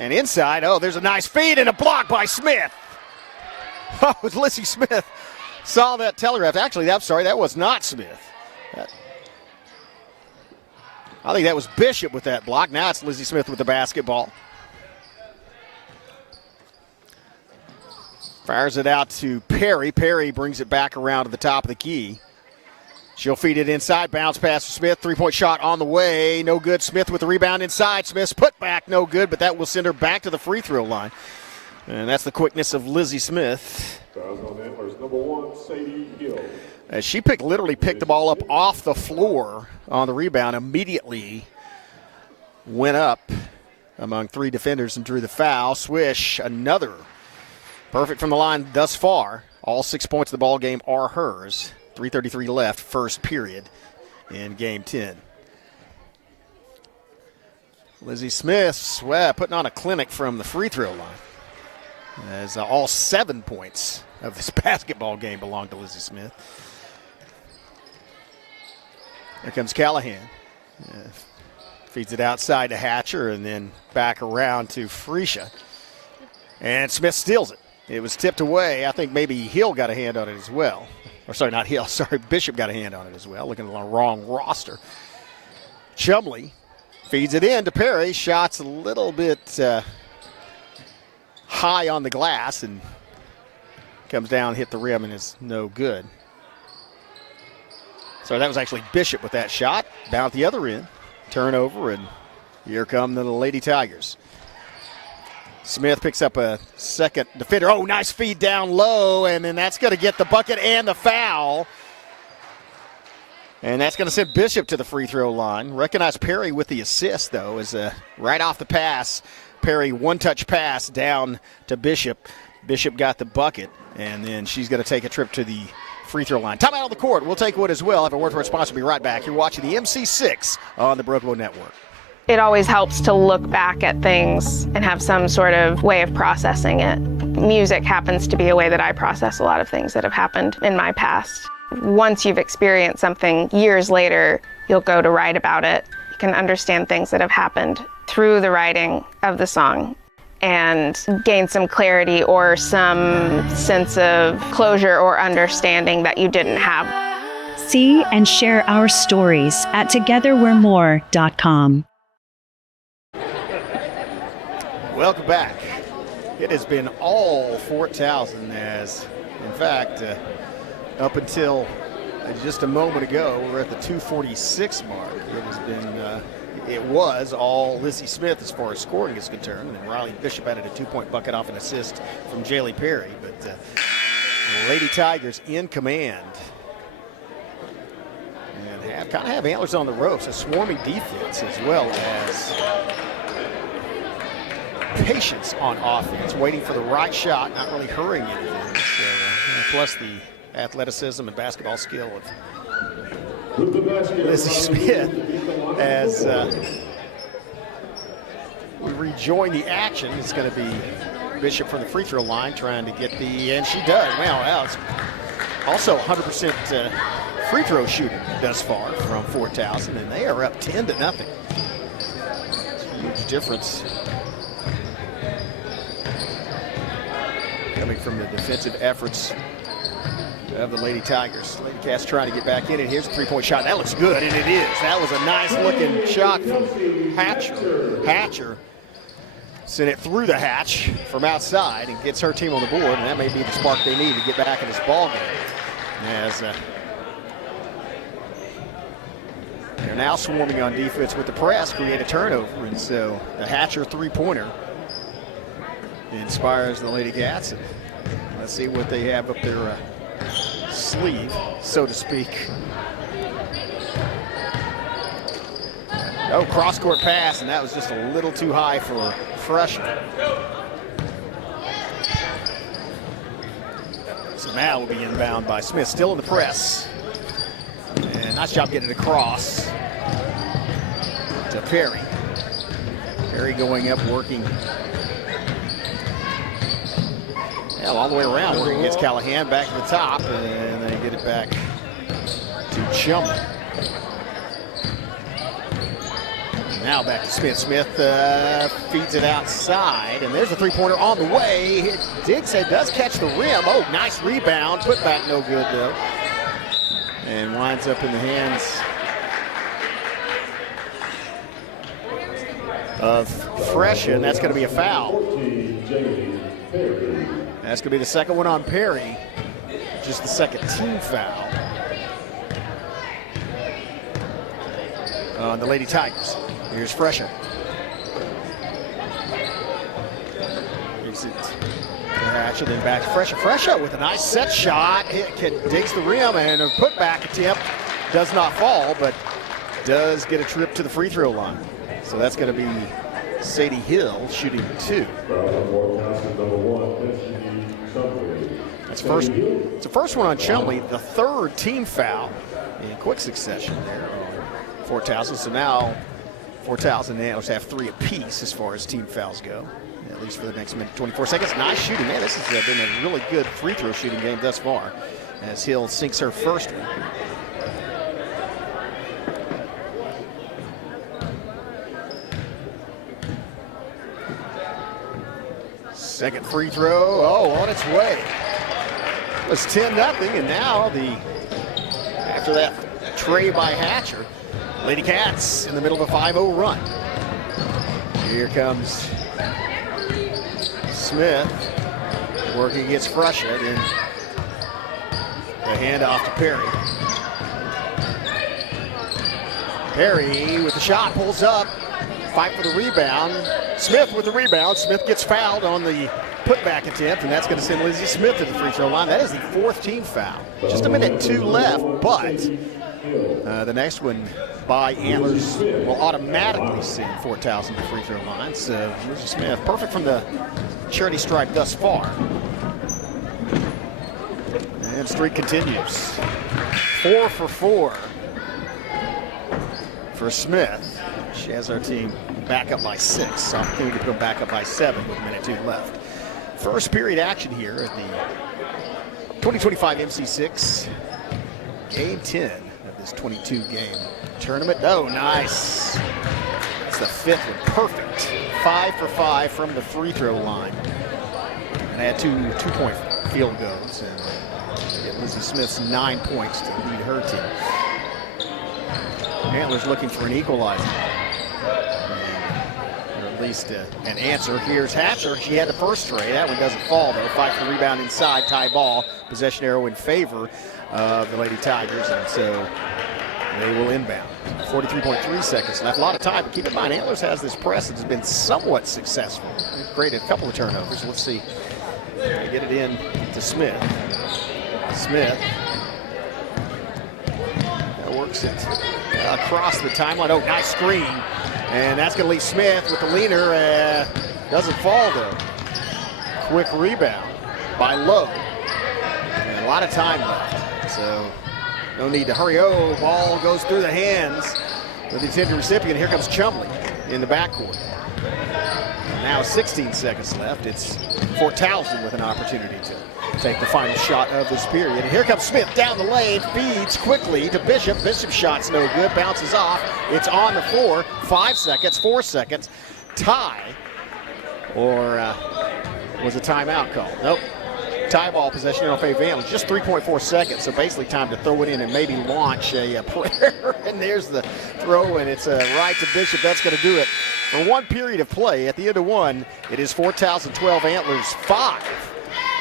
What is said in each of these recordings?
And inside, oh, there's a nice feed and a block by Smith. Oh, Lizzie Smith saw that telegraph. Actually, I'm sorry, that was not Smith. I think that was Bishop with that block. Now it's Lizzie Smith with the basketball. Fires it out to Perry. Perry brings it back around to the top of the key. She'll feed it inside. Bounce pass for Smith. Three-point shot on the way. No good. Smith with the rebound inside. Smith's put back. No good, but that will send her back to the free throw line. And that's the quickness of Lizzie Smith. Antlers, number 1, Sadie Hill. As she literally picked the ball up off the floor on the rebound, immediately went up among 3 defenders and drew the foul. Swish, another perfect from the line thus far. All 6 points of the ball game are hers. 3:33 left, first period in game 10. Lizzie Smith, putting on a clinic from the free throw line. As all 7 points of this basketball game belong to Lizzie Smith. Here comes Callahan. Feeds it outside to Hatcher and then back around to Freesia. And Smith steals it. It was tipped away. I think maybe Hill got a hand on it as well. Or sorry, not Hill. Sorry, Bishop got a hand on it as well. Looking at the wrong roster. Chumley feeds it in to Perry. Shots a little bit high on the glass and comes down, hit the rim, and is no good. So that was actually Bishop with that shot. Down at the other end. Turnover, and here come the Lady Tigers. Smith picks up a second defender. Oh, nice feed down low, and then that's going to get the bucket and the foul. And that's going to send Bishop to the free throw line. Recognize Perry with the assist, though, as right off the pass, Perry one-touch pass down to Bishop. Bishop got the bucket, and then she's going to take a trip to the free throw line. Time out on the court. We'll take one as well. Have a word for our sponsor. We'll be right back. You're watching the MC6 on the Brookville Network. It always helps to look back at things and have some sort of way of processing it. Music happens to be a way that I process a lot of things that have happened in my past. Once you've experienced something years later, you'll go to write about it. You can understand things that have happened through the writing of the song and gain some clarity or some sense of closure or understanding that you didn't have. See and share our stories at togetherwe'remore.com. Welcome back. It has been all Fort Towson, as, in fact, up until just a moment ago, we're at the 2:46 mark. It has been, it was all Lizzie Smith as far as scoring is concerned, and Riley Bishop added a 2-point bucket off an assist from Jaylee Perry. But the Lady Tigers in command, and kind of have Antlers on the ropes, a swarming defense as well as patience on offense, waiting for the right shot, not really hurrying anything. So, plus the athleticism and basketball skill of Lizzie Smith as we rejoin the action. It's going to be Bishop from the free throw line trying to get the, and she does. Well, it's also 100% free throw shooting thus far from Fort Towson, and they are up 10-0. Huge difference coming from the defensive efforts of the Lady Tigers. Lady Cats trying to get back in, and here's a three-point shot. That looks good, and it is. That was a nice-looking shot from Hatcher. Hatcher sent it through the hatch from outside and gets her team on the board, and that may be the spark they need to get back in this ball game. As they're now swarming on defense with the press, create a turnover, and so the Hatcher three-pointer inspires the Lady Cats. And let's see what they have up their sleeve, so to speak. Oh, cross-court pass, and that was just a little too high for freshman. So now will be inbound by Smith, still in the press. And nice job getting it across to Perry. Perry going up, working all the way around, working against Callahan, back to the top, and they get it back to Chumley. Now back to Smith. Smith feeds it outside, and there's a three-pointer on the way. Diggs does catch the rim. Oh, nice rebound. Put back no good, though. And winds up in the hands of Freshen. That's going to be a foul. That's going to be the second one on Perry. Just the second team foul on the Lady Tigers. Here's Freshen. Gives it to Hatcher, then back to Freshen. Freshen with a nice set shot. Digs the rim, and a putback attempt does not fall, but does get a trip to the free throw line. So that's going to be Sadie Hill shooting 2. It's the first one on Chumley, the third team foul in quick succession there on Fort Towson. So now Fort Towson and Antlers have 3 apiece as far as team fouls go, at least for the next minute 24 seconds. Nice shooting, man. This has been a really good free throw shooting game thus far as Hill sinks her first one. Second free throw, on its way. It was 10-0, and now after that tray by Hatcher, Lady Cats in the middle of a 5-0 run. Here comes Smith working against Freshen, and the handoff to Perry. Perry with the shot, pulls up, fight for the rebound. Smith with the rebound. Smith gets fouled on the putback attempt, and that's going to send Lizzie Smith to the free throw line. That is the 4th team foul. Just a minute 2 left, but the next one by Antlers will automatically send Fort Towson to the free throw line. So Lizzie Smith, perfect from the charity stripe thus far. And streak continues. 4 for 4 for Smith. She has our team back up by 6. Opportunity to go back up by 7 with a minute 2 left. First period action here at the 2025 MC6 game 10 of this 22-game tournament. Oh, nice. That's the 5th one. Perfect. 5 for 5 from the free throw line. And I had 2-point field goals. And get Lizzie Smith's 9 points to lead her team. Antlers looking for an equalizer. At least an answer. Here's Hatcher. She had the first tray. That one doesn't fall, though. Fight for the rebound inside. Tie ball. Possession arrow in favor of the Lady Tigers, and so they will inbound. 43.3 seconds left. A lot of time, but keep in mind, Antlers has this press that has been somewhat successful. They've created a couple of turnovers. Let's see. They get it in to Smith. Smith works it across the timeline. Oh, nice screen. And that's going to leave Smith with the leaner. Doesn't fall, though. Quick rebound by Lowe. And a lot of time left. So no need to hurry. Oh, ball goes through the hands of the intended recipient. Here comes Chumley in the backcourt. Now 16 seconds left. It's Fort Towson with an opportunity to take the final shot of this period. And here comes Smith down the lane, feeds quickly to Bishop. Bishop's shot's no good, bounces off. It's on the floor. 5 seconds, 4 seconds. Tie, or was a timeout called? Nope. Tie ball possession in favor of Antlers. Just 3.4 seconds, so basically time to throw it in and maybe launch a prayer. And there's the throw, and it's right to Bishop. That's going to do it for one period of play. At the end of one, it is Fort Towson 12, Antlers 5.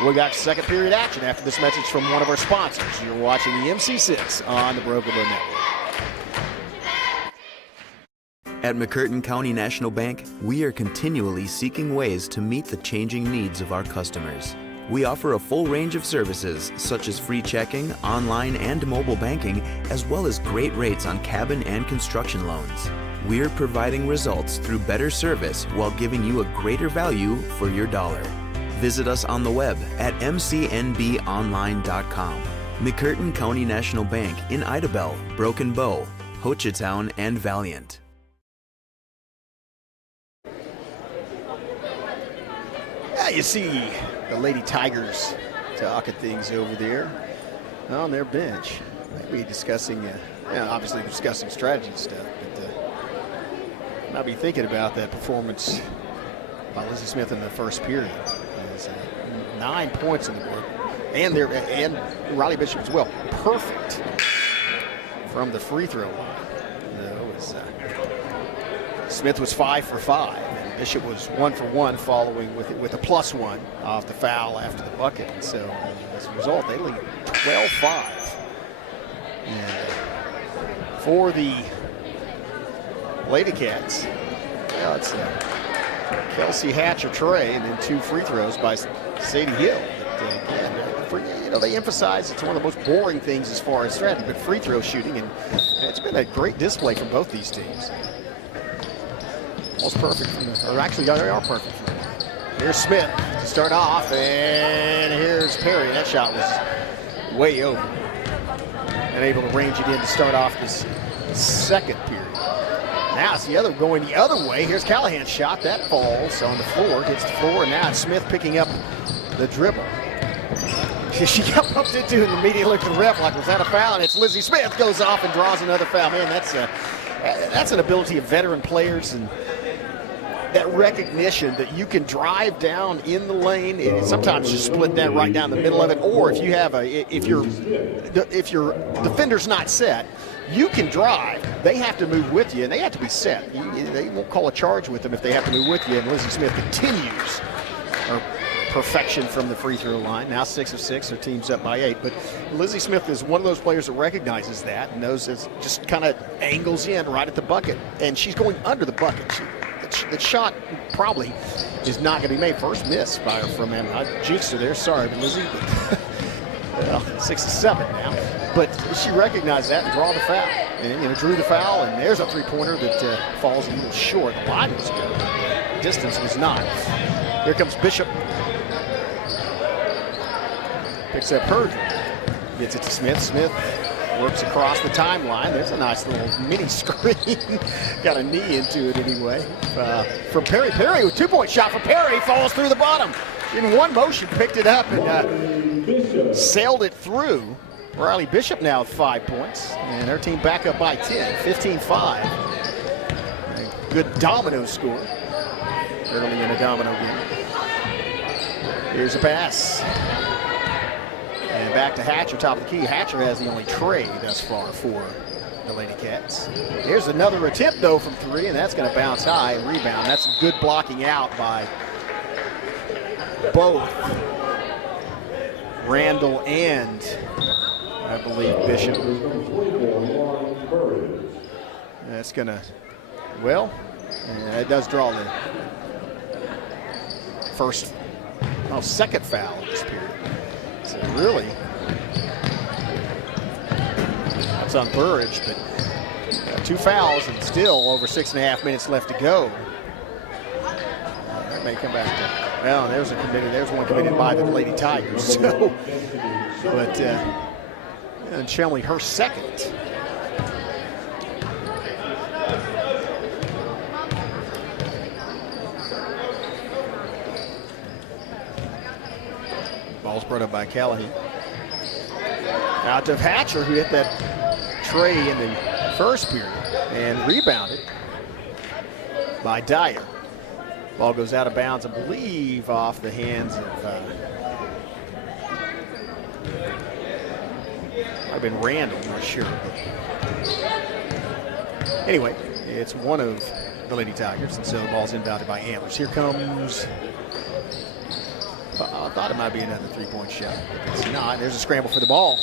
We got second period action after this message from one of our sponsors. You're watching the MC6 on the Broken Bow Network. At McCurtain County National Bank, we are continually seeking ways to meet the changing needs of our customers. We offer a full range of services such as free checking, online and mobile banking, as well as great rates on cabin and construction loans. We're providing results through better service while giving you a greater value for your dollar. Visit us on the web at mcnbonline.com. McCurtain County National Bank in Idabel, Broken Bow, Hochatown, and Valiant. You see the Lady Tigers talking things over there on their bench. Maybe discussing, obviously discussing strategy stuff, but Might be thinking about that performance by Lizzie Smith in the first period. 9 points in the board, and Riley Bishop as well. Perfect from the free throw line. Smith was 5 for 5, and Bishop was 1 for 1, following with a +1 off the foul after the bucket. And so as a result, they lead 12-5. And for the Lady Cats, well, it's Kelsey Hatcher Trey, and then 2 free throws by Sadie Hill. But, again, they emphasize it's one of the most boring things as far as strategy, but free throw shooting, and it's been a great display from both these teams. Almost perfect from the, or actually they are perfect from the line. Here's Smith to start off, and here's Perry. That shot was way over. And able to range it in to start off this second period. Now it's going the other way. Here's Callahan's shot. That falls on the floor, hits the floor, and now it's Smith picking up the dribble. She got bumped into it and immediately looked at the ref like, was that a foul? And it's Lizzie Smith goes off and draws another foul. Man, that's an ability of veteran players, and that recognition that you can drive down in the lane, and sometimes just split that right down the middle of it, or if you have if your defender's not set, you can drive. They have to move with you, and they have to be set. They won't call a charge with them if they have to move with you, and Lizzie Smith continues her perfection from the free throw line. Now 6 of 6, her team's up by 8, but Lizzie Smith is one of those players that recognizes that and knows it, just kind of angles in right at the bucket, and she's going under the bucket. The shot probably is not going to be made. First miss by her from him. I jinxed her there. Sorry, Lizzie. Well, 6 of 7 now. But she recognized that and draw the foul. And drew the foul, and there's a three-pointer that falls a little short. The line was good. The distance was not. Here comes Bishop. Picks up her. Gets it to Smith. Smith works across the timeline. There's a nice little mini screen. Got a knee into it anyway. From Perry. Perry with 2-point shot for Perry. Falls through the bottom. In one motion, picked it up and sailed it through. Riley Bishop now with 5 points. And her team back up by 10. 15-5. A good domino score early in a domino game. Here's a pass. And back to Hatcher, top of the key. Hatcher has the only tray thus far for the Lady Cats. Here's another attempt, though, from 3, and that's going to bounce high and rebound. That's good blocking out by both Randall and, I believe, Bishop. That's going to, well, it does draw the second foul of this period. So really, that's on Burridge, but 2 fouls and still over 6.5 minutes left to go. That may come back to, well, there's one committed by the Lady Tigers. So, but and Chumley, her second. Ball's brought up by Callahan. Out to Hatcher, who hit that tray in the first period and rebounded by Dyer. Ball goes out of bounds, I believe, off the hands of might have been Randall, I'm not sure. Anyway, it's one of the Lady Tigers, and so the ball's inbounded by Antlers. Here comes, I thought it might be another 3-point shot, but it's not. There's a scramble for the ball.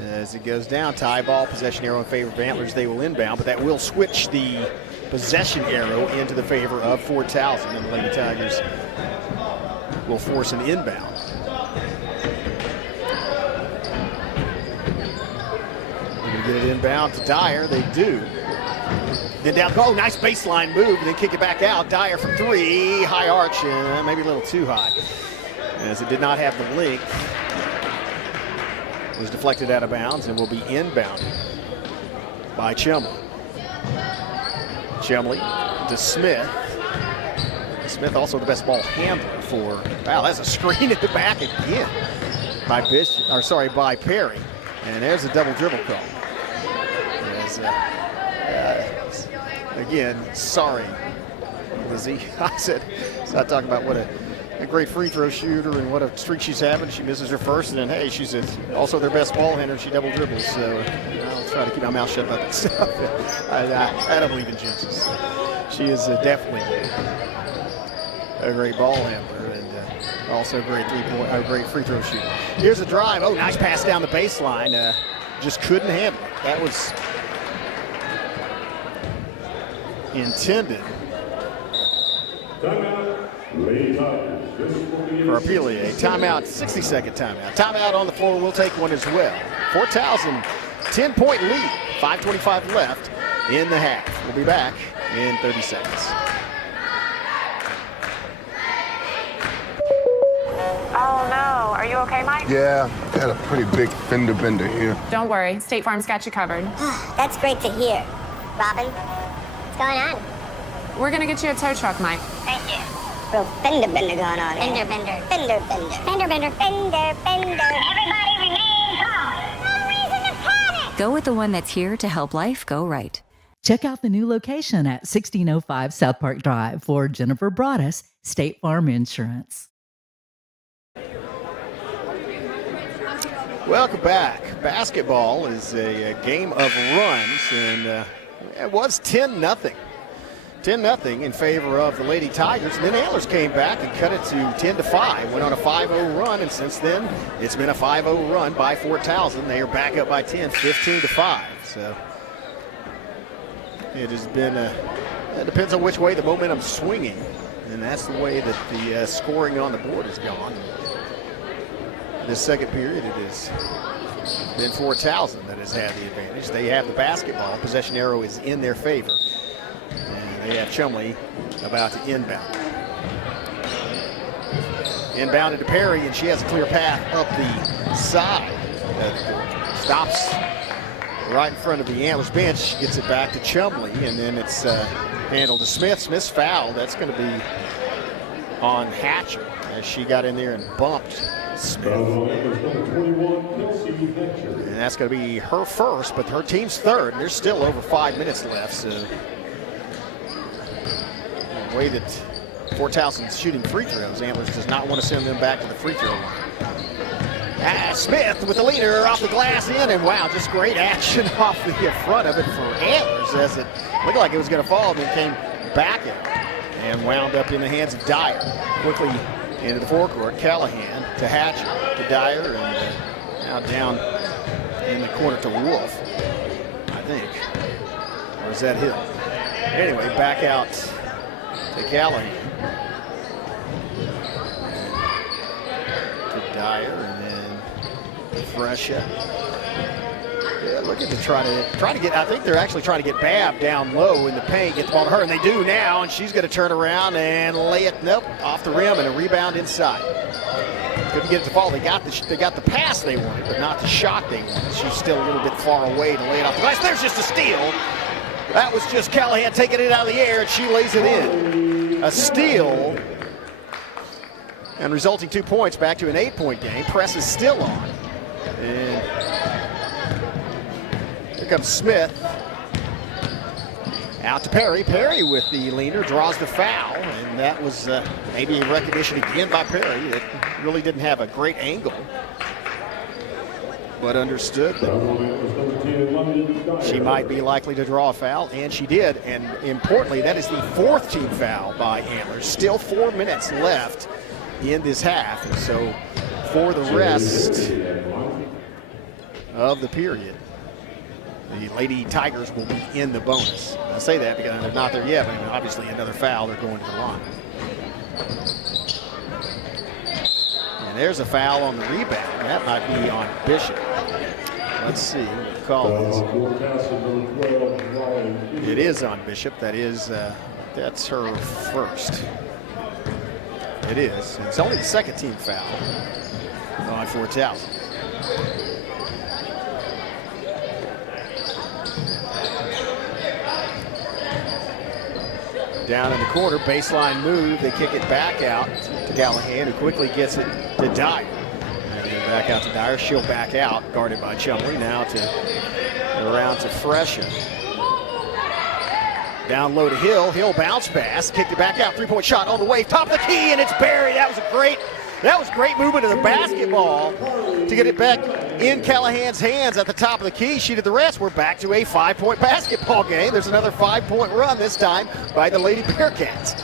As it goes down, tie ball, possession arrow in favor of Antlers. They will inbound, but that will switch the possession arrow into the favor of Fort Towson, and the Lady Tigers will force an inbound. They're going to get it inbound to Dyer. They do. Then down, oh, nice baseline move, and then kick it back out. Dyer from 3, high arch, maybe a little too high, as it did not have the length. It was deflected out of bounds and will be inbounded by Chumley. Chumley to Smith. Smith also the best ball handler for, wow, that's a screen at the back again by by Perry. And there's a double dribble call. again, sorry, Lizzie. I said, start talking about what a great free throw shooter and what a streak she's having. She misses her first, and then, hey, she's also their best ball handler. She double dribbles. So I'll try to keep my mouth shut about that stuff. I don't believe in jinxes. She is definitely a great ball handler and also a great free throw shooter. Here's a drive. Oh, nice pass down the baseline. Just couldn't handle it. That was intended for Apelia. Timeout, 60-second timeout. Timeout on the floor. We'll take one as well. Fort Towson, 10-point lead. 5:25 left in the half. We'll be back in 30 seconds. Oh no, are you okay, Mike? Yeah, had a pretty big fender bender here. Don't worry, State Farm's got you covered. That's great to hear. Robin, what's going on? We're gonna get you a tow truck, Mike. Thank you. Real fender bender going on. Fender bender. Fender bender. Fender bender. Fender bender. Everybody remain calm. No reason to panic. Go with the one that's here to help life go right. Check out the new location at 1605 South Park Drive for Jennifer Broaddus, State Farm Insurance. Welcome back. Basketball is a game of runs, and it was 10-0. 10-0 in favor of the Lady Tigers. And then Antlers came back and cut it to 10-5. Went on a 5-0 run, and since then, it's been a 5-0 run by Fort Towson. They are back up by 10, 15-5. So it has been, it depends on which way the momentum's swinging, and that's the way that the scoring on the board has gone. This second period, it has been Fort Towson that has had the advantage. They have the basketball. Possession arrow is in their favor. And they have Chumley about to inbound. Inbounded to Perry, and she has a clear path up the side. Stops right in front of the Antlers bench, gets it back to Chumley, and then it's handled to Smith. Smith's foul. That's going to be on Hatcher as she got in there and bumped Smith. And that's going to be her first, but her team's third. And there's still over 5 minutes left. So the way that Fort Towson's shooting free throws, Antlers does not want to send them back to the free throw line. Smith with the leader off the glass in, and wow, just great action off the front of it for Antlers as it looked like it was going to fall and then came back out and wound up in the hands of Dyer. Quickly into the forecourt, Callahan to Hatcher, to Dyer, and now down in the corner to Wolf, I think. Or is that Hill? Anyway, back out to Callahan. To Dyer, and then Fresha. Yeah, looking to try to get, I think they're actually trying to get Babb down low in the paint, get the ball to her, and they do now, and she's going to turn around and lay it, nope, off the rim, and a rebound inside. Couldn't get it to fall. They got the pass they wanted, but not the shot they wanted. She's still a little bit far away to lay it off the glass. There's just a steal. That was just Callahan taking it out of the air, and she lays it in. A steal, and resulting 2 points, back to an 8-point game. Press is still on. And here comes Smith. Out to Perry. Perry with the leaner draws the foul, and that was maybe a recognition again by Perry that really didn't have a great angle, but understood that she might be likely to draw a foul, and she did. And importantly, that is the 4th team foul by Antlers. Still 4 minutes left in this half, and so for the rest of the period, the Lady Tigers will be in the bonus. I say that because they're not there yet, but obviously another foul, they're going to the line. And there's a foul on the rebound. That might be on Bishop. Let's see what the call is. It is on Bishop. That is, that's her first. It is. It's only the 2nd team foul on Fort Towson. Down in the corner, baseline move. They kick it back out to Callahan, who quickly gets it to Dyer. And then back out to Dyer. She'll back out, guarded by Chumley. Now to around to Fresha. Down low to Hill. Hill bounce pass, kicked it back out. 3-point shot on the way, top of the key, and it's buried. That was great movement of the basketball to get it back in Callahan's hands at the top of the key. She did the rest. We're back to a 5-point basketball game. There's another 5-point run, this time by the Lady Bearcats.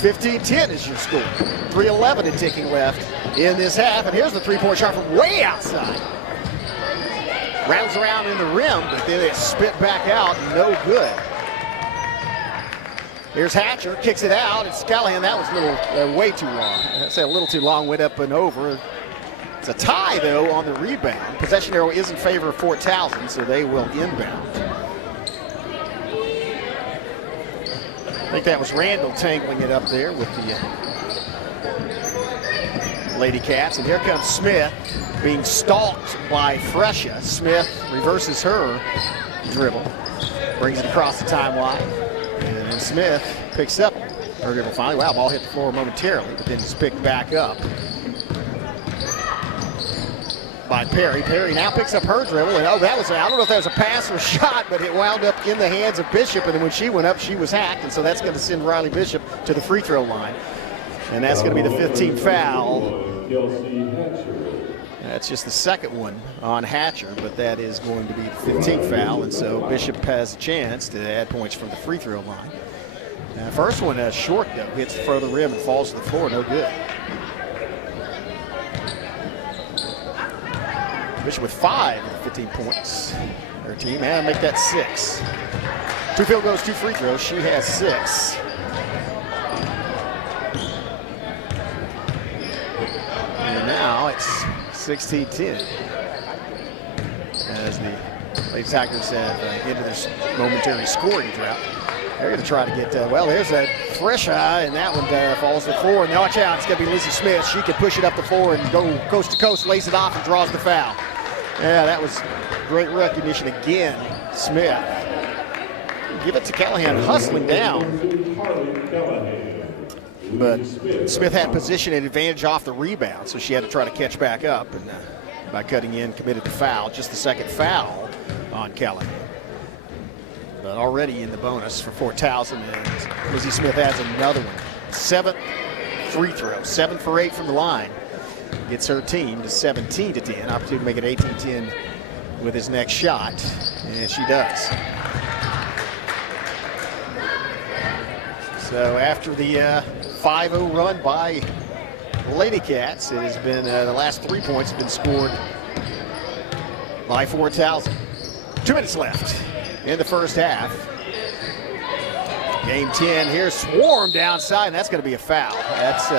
15-10 is your score. 3:11 and ticking left in this half. And here's the 3-point shot from way outside. Rounds around in the rim, but then it spit back out. No good. Here's Hatcher, kicks it out. It's Callahan. That was a little way too long. I'd say a little too long, went up and over. It's a tie, though, on the rebound. Possession arrow is in favor of Fort Towson, so they will inbound. I think that was Randall tangling it up there with the Lady Cats. And here comes Smith being stalked by Fresha. Smith reverses her dribble, brings it across the timeline. And then Smith picks up her dribble finally. Wow, ball hit the floor momentarily, but then it's picked back up by Perry. Perry now picks up her dribble, and I don't know if that was a pass or a shot, but it wound up in the hands of Bishop, and then when she went up, she was hacked, and so that's going to send Riley Bishop to the free throw line. And that's going to be the 15th foul. That's just the second one on Hatcher, but that is going to be the 15th foul, and so Bishop has a chance to add points from the free throw line. First one short, though, hits the further rim and falls to the floor, no good. Bishop with 15 points. Her team, and make that 6. 2 field goals, 2 free throws. She has 6. And now it's 16-10 as the Lady Tigers have into this momentary scoring drought. They're going to try to get, there's a fresh eye, and that one falls to the floor. And watch out, it's going to be Lizzie Smith. She can push it up the floor and go coast to coast, lace it off, and draws the foul. Yeah, that was great recognition again. Smith. Give it to Callahan, hustling down. But Smith had position and advantage off the rebound, so she had to try to catch back up. And by cutting in, committed the foul. Just the second foul on Callahan. But already in the bonus for Fort Towson, and Lizzie Smith adds another one. 7th free throw, 7 for 8 from the line. Gets her team to 17-10. Opportunity to make it 18-10 with his next shot, and she does. So after the 5-0 run by Lady Cats, it has been the last 3 points have been scored by Fort Towson. 2 minutes left in the first half. Game 10 here, swarmed downside, and that's going to be a foul. That's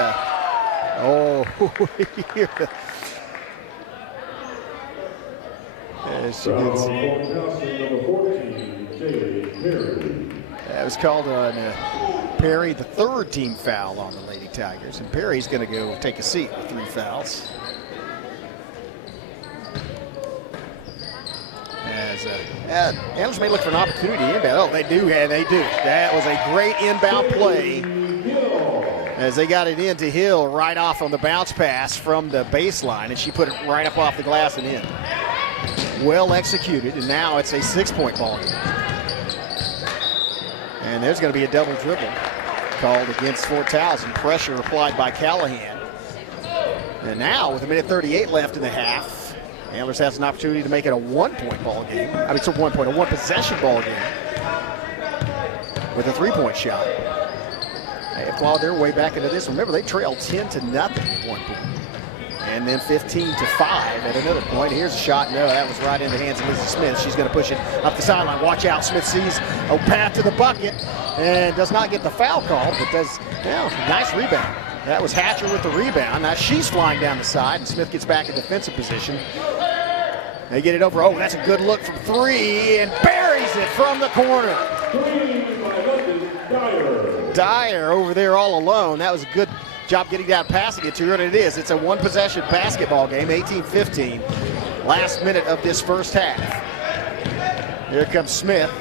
as you can see, that was called on Perry, the 3rd team foul on the Lady Tigers, and Perry's going to go take a seat with 3 fouls. As Antlers may look for an opportunity to inbound. Oh, they do, and they do. That was a great inbound play as they got it into Hill right off on the bounce pass from the baseline, and she put it right up off the glass and in. Well executed, and now it's a 6-point ball game. And there's going to be a double dribble called against Fort Towson. Pressure applied by Callahan. And now, with 1:38 left in the half, Antlers has an opportunity to make it a 1-point ball game. I mean, it's a 1-possession ball game with a 3-point shot. They have clawed their way back into this. Remember, they trailed 10-0 at one point. And then 15-5 at another point. Here's a shot. No, that was right in the hands of Lizzie Smith. She's going to push it up the sideline. Watch out. Smith sees a path to the bucket and does not get the foul call, but does, nice rebound. That was Hatcher with the rebound. Now she's flying down the side, and Smith gets back in defensive position. They get it over. Oh, that's a good look from 3, and buries it from the corner. Dyer over there all alone. That was a good job getting down, passing it to her, and it is. It's a 1-possession basketball game, 18-15. Last minute of this first half. Here comes Smith.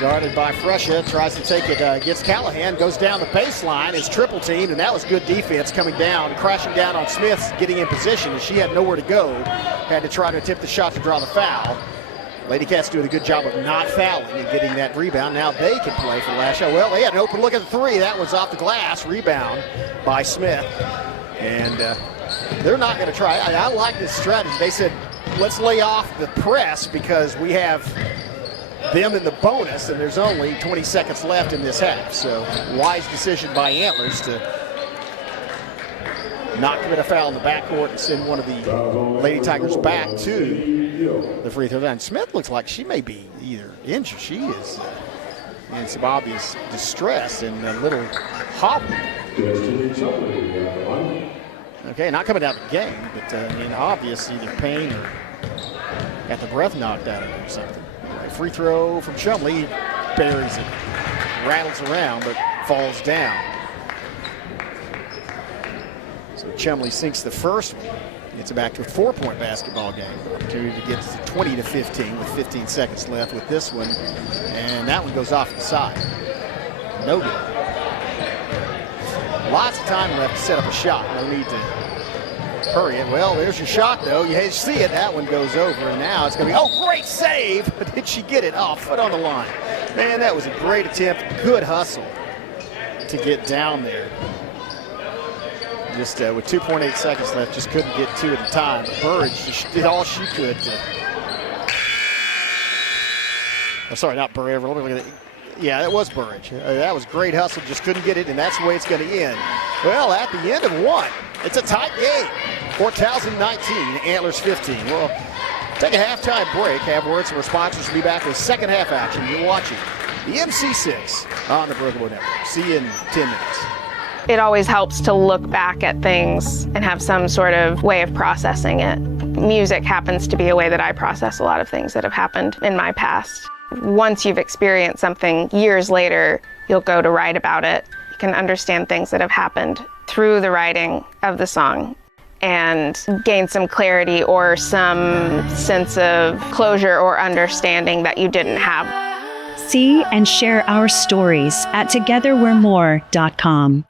Guarded by Fresha, tries to take it, gets Callahan, goes down the baseline, is triple teamed, and that was good defense coming down, crashing down on Smith, getting in position, and she had nowhere to go. Had to try to attempt the shot to draw the foul. Lady Cats doing a good job of not fouling and getting that rebound. Now they can play for the last shot. Well, they had an open look at the three. That was off the glass. Rebound by Smith. And they're not going to try. I like this strategy. They said, let's lay off the press because we have them in the bonus, and there's only 20 seconds left in this half. So wise decision by Antlers to not commit a foul in the backcourt and send one of the Lady Tigers back to the free throw line. Smith looks like she may be either injured. She is in some obvious distress and a little hobble. Okay, not coming out of the game, but in obvious either pain or got the breath knocked out of it or something. Free throw from Chumley, buries it, rattles around, but falls down. So Chumley sinks the first one. Gets it back to a 4-point basketball game. Opportunity to get to 20 to 15 with 15 seconds left with this one. And that one goes off the side. No good. Lots of time left to set up a shot. No need to hurry it. Well, there's your shot, though. You see it. That one goes over, and now it's going to be, oh, great save. Did she get it? Oh, foot on the line. Man, that was a great attempt. Good hustle to get down there. Just with 2.8 seconds left, just couldn't get two at a time. Burridge just did all she could to. Oh, sorry, not Burridge. Yeah, that was Burridge. That was great hustle, just couldn't get it, and that's the way it's going to end. Well, at the end of one, it's a tight game. Fort Towson 19, Antlers 15. Well, take a halftime break, have words from our sponsors. We'll be back with second half action. You're watching the MC6 on the Brookable Network. See you in 10 minutes. It always helps to look back at things and have some sort of way of processing it. Music happens to be a way that I process a lot of things that have happened in my past. Once you've experienced something years later, you'll go to write about it. You can understand things that have happened through the writing of the song and gain some clarity or some sense of closure or understanding that you didn't have. See and share our stories at togetherwe'remore.com.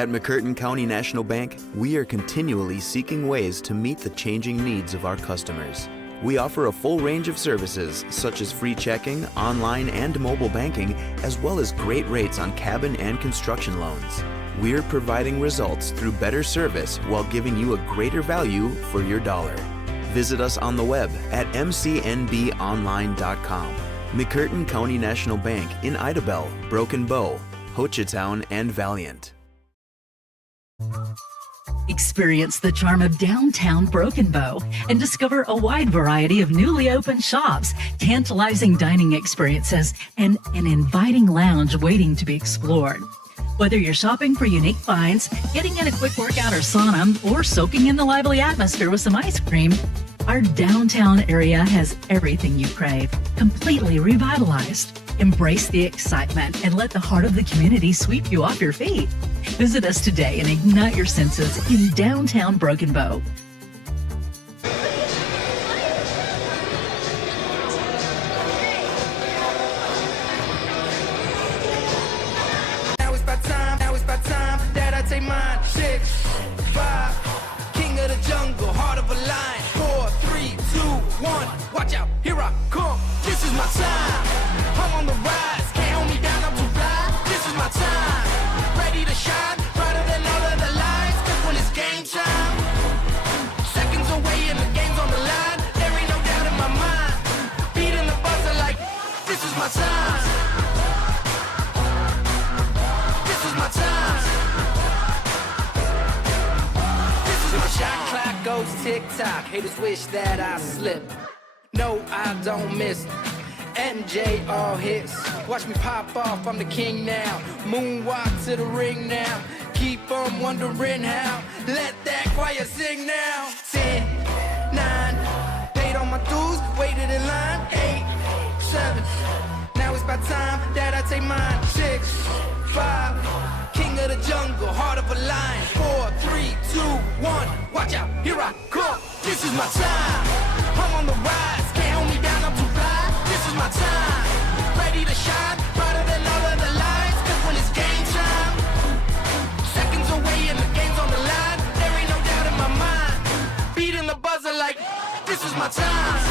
At McCurtain County National Bank, we are continually seeking ways to meet the changing needs of our customers. We offer a full range of services such as free checking, online and mobile banking, as well as great rates on cabin and construction loans. We're providing results through better service while giving you a greater value for your dollar. Visit us on the web at mcnbonline.com. McCurtain County National Bank in Idabel, Broken Bow, Hochatown, and Valiant. Experience the charm of downtown Broken Bow and discover a wide variety of newly opened shops, tantalizing dining experiences, and an inviting lounge waiting to be explored. Whether you're shopping for unique finds, getting in a quick workout or sauna, or soaking in the lively atmosphere with some ice cream, our downtown area has everything you crave, completely revitalized. Embrace the excitement and let the heart of the community sweep you off your feet. Visit us today and ignite your senses in downtown Broken Bow. Now it's about time that I take mine. 6, 5, king of the jungle, heart of a lion. 4, 3, 2, 1, watch out, here I come. This is my time. I'm on the rise, can't hold me down, I'm too fly. This is my time, ready to shine, brighter than all of the lights. Cause when it's game time, seconds away and the game's on the line. There ain't no doubt in my mind, beating the buzzer like, this is my time. This is my time. This is my shot clock goes tick-tock. Haters wish that I slip. No, I don't miss. MJ all hits. Watch me pop off, I'm the king now. Moonwalk to the ring now. Keep on wondering how. Let that choir sing now. 10, 9, paid on my dues, waited in line. 8, 7, now it's about time that I take mine. 6, 5, king of the jungle, heart of a lion. 4, 3, 2, 1, watch out, here I come. This is my time, I'm on the rise. Can't hold me down, I'm too fly. This is my time, ready to shine, brighter than all of the lights. Cause when it's game time, seconds away and the game's on the line. There ain't no doubt in my mind, beating the buzzer like, this is my time.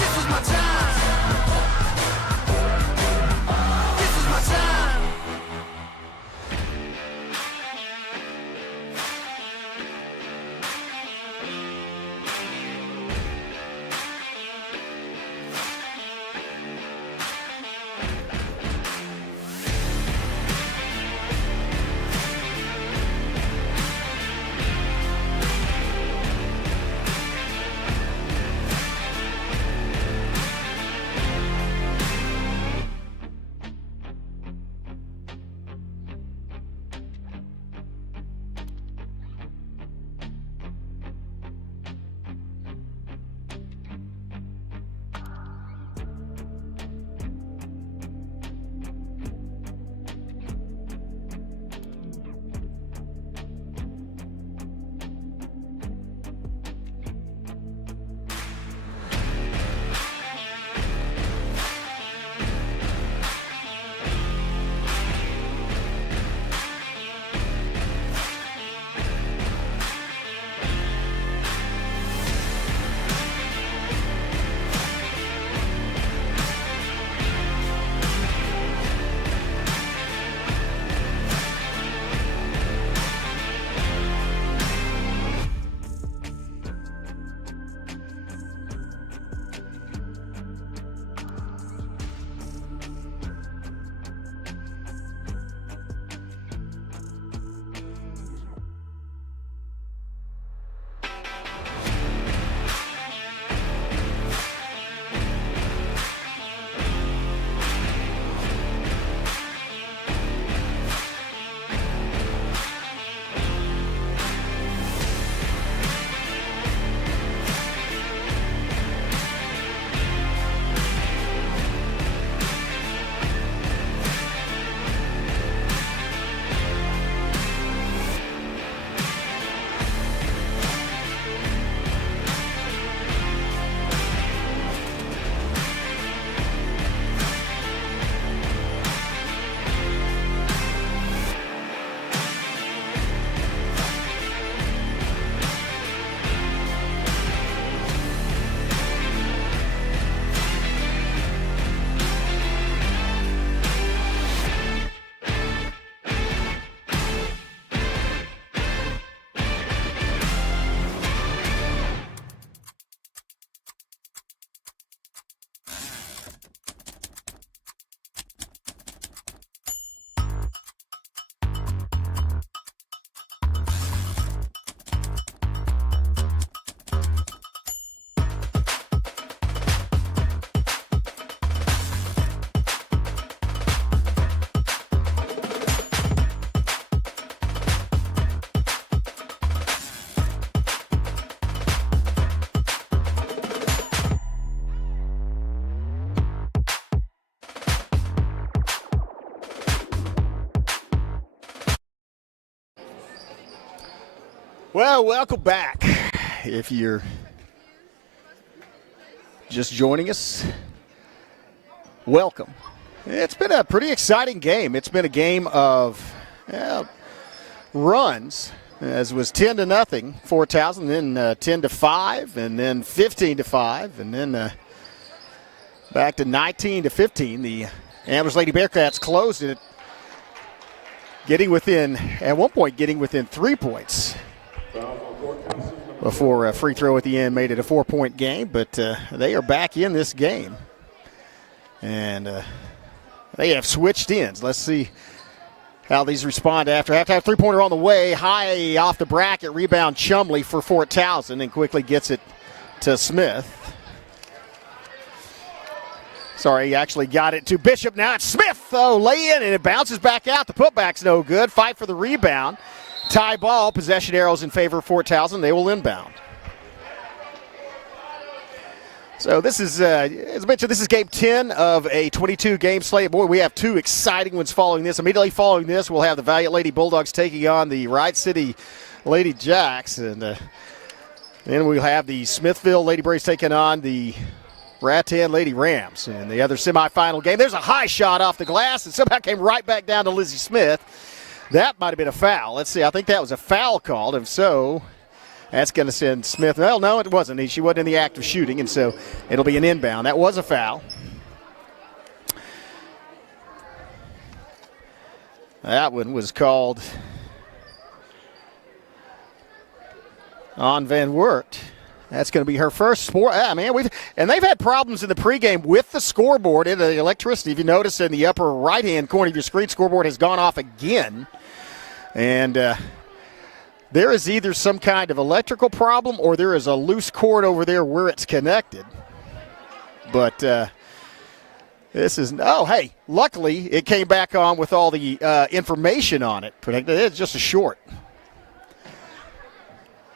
This is my time. This is my time. Well, welcome back. If you're just joining us, welcome. It's been a pretty exciting game. It's been a game of runs, as was 10-0 for Towson, then 10-5, and then 15-5, and then back to 19-15. The Antlers Lady Bearcats closed it, at one point getting within 3 points before a free throw at the end made it a 4-point game, but they are back in this game. And they have switched ends. Let's see how these respond after halftime. Three-pointer on the way, high off the bracket, rebound Chumley for Fort Towson, and quickly gets it to Smith. Sorry, he actually got it to Bishop. Now it's Smith, though, lay in, and it bounces back out. The putback's no good. Fight for the rebound. Tie ball, possession arrows in favor of Fort Towson. They will inbound. So this is, as mentioned, this is game 10 of a 22-game slate. Boy, we have two exciting ones following this. Immediately following this, we'll have the Valiant Lady Bulldogs taking on the Rind City Lady Jacks. And then we'll have the Smithville Lady Braves taking on the Rattan Lady Rams in the other semifinal game. There's a high shot off the glass and somehow came right back down to Lizzie Smith. That might have been a foul. Let's see. I think that was a foul called. If so, that's going to send Smith. Well, no, it wasn't. She wasn't in the act of shooting, and so it'll be an inbound. That was a foul. That one was called on Van Wert. That's going to be her first sport. And they've had problems in the pregame with the scoreboard and the electricity. If you notice in the upper right-hand corner of your screen, scoreboard has gone off again. And there is either some kind of electrical problem or there is a loose cord over there where it's connected. But this is, luckily it came back on with all the information on it. It's just a short.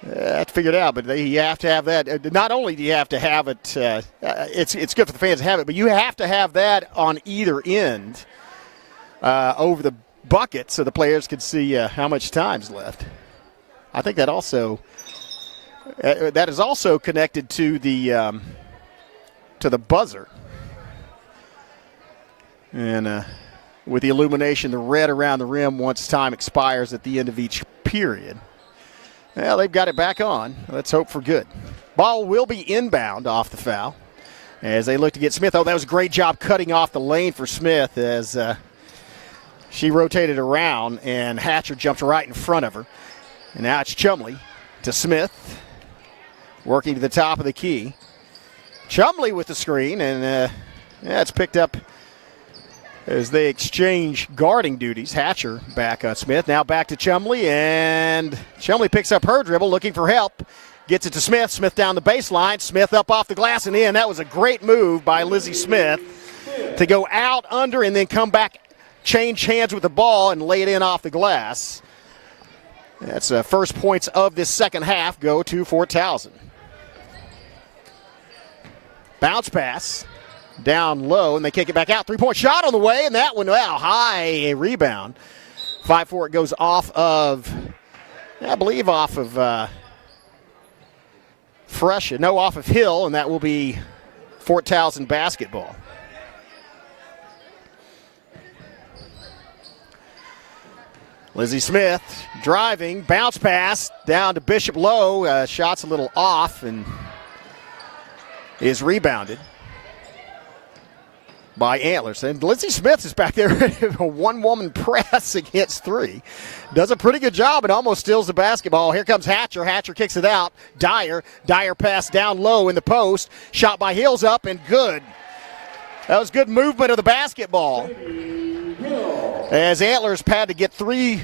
That's figured out, but you have to have that. Not only do you have to have it, it's good for the fans to have it, but you have to have that on either end over the bucket so the players can see how much time's left. I think that also that is also connected to the buzzer, and with the illumination, the red around the rim once time expires at the end of each period. Well, they've got it back on. Let's hope for good. Ball will be inbound off the foul as they look to get Smith. Oh, that was a great job cutting off the lane for Smith as she rotated around and Hatcher jumped right in front of her. And now it's Chumley to Smith, working to the top of the key. Chumley with the screen, and it's picked up as they exchange guarding duties. Hatcher back on Smith. Now back to Chumley, and Chumley picks up her dribble, looking for help. Gets it to Smith. Smith down the baseline. Smith up off the glass and in. That was a great move by Lizzie Smith to go out, under, and then come back, change hands with the ball, and lay it in off the glass. That's first points of this second half go to Fort Towson. Bounce pass. Down low, and they kick it back out. Three-point shot on the way, and that one, high, a rebound. 5-4, it goes off of, off of off of Hill, and that will be Fort Towson basketball. Lizzie Smith driving, bounce pass down to Bishop Lowe. Shot's a little off and is rebounded by Antlers. And Lizzie Smith is back there in a one-woman press against three. Does a pretty good job and almost steals the basketball. Here comes Hatcher. Hatcher kicks it out. Dyer pass down low in the post. Shot by Hills up and good. That was good movement of the basketball. As Antlers had to get three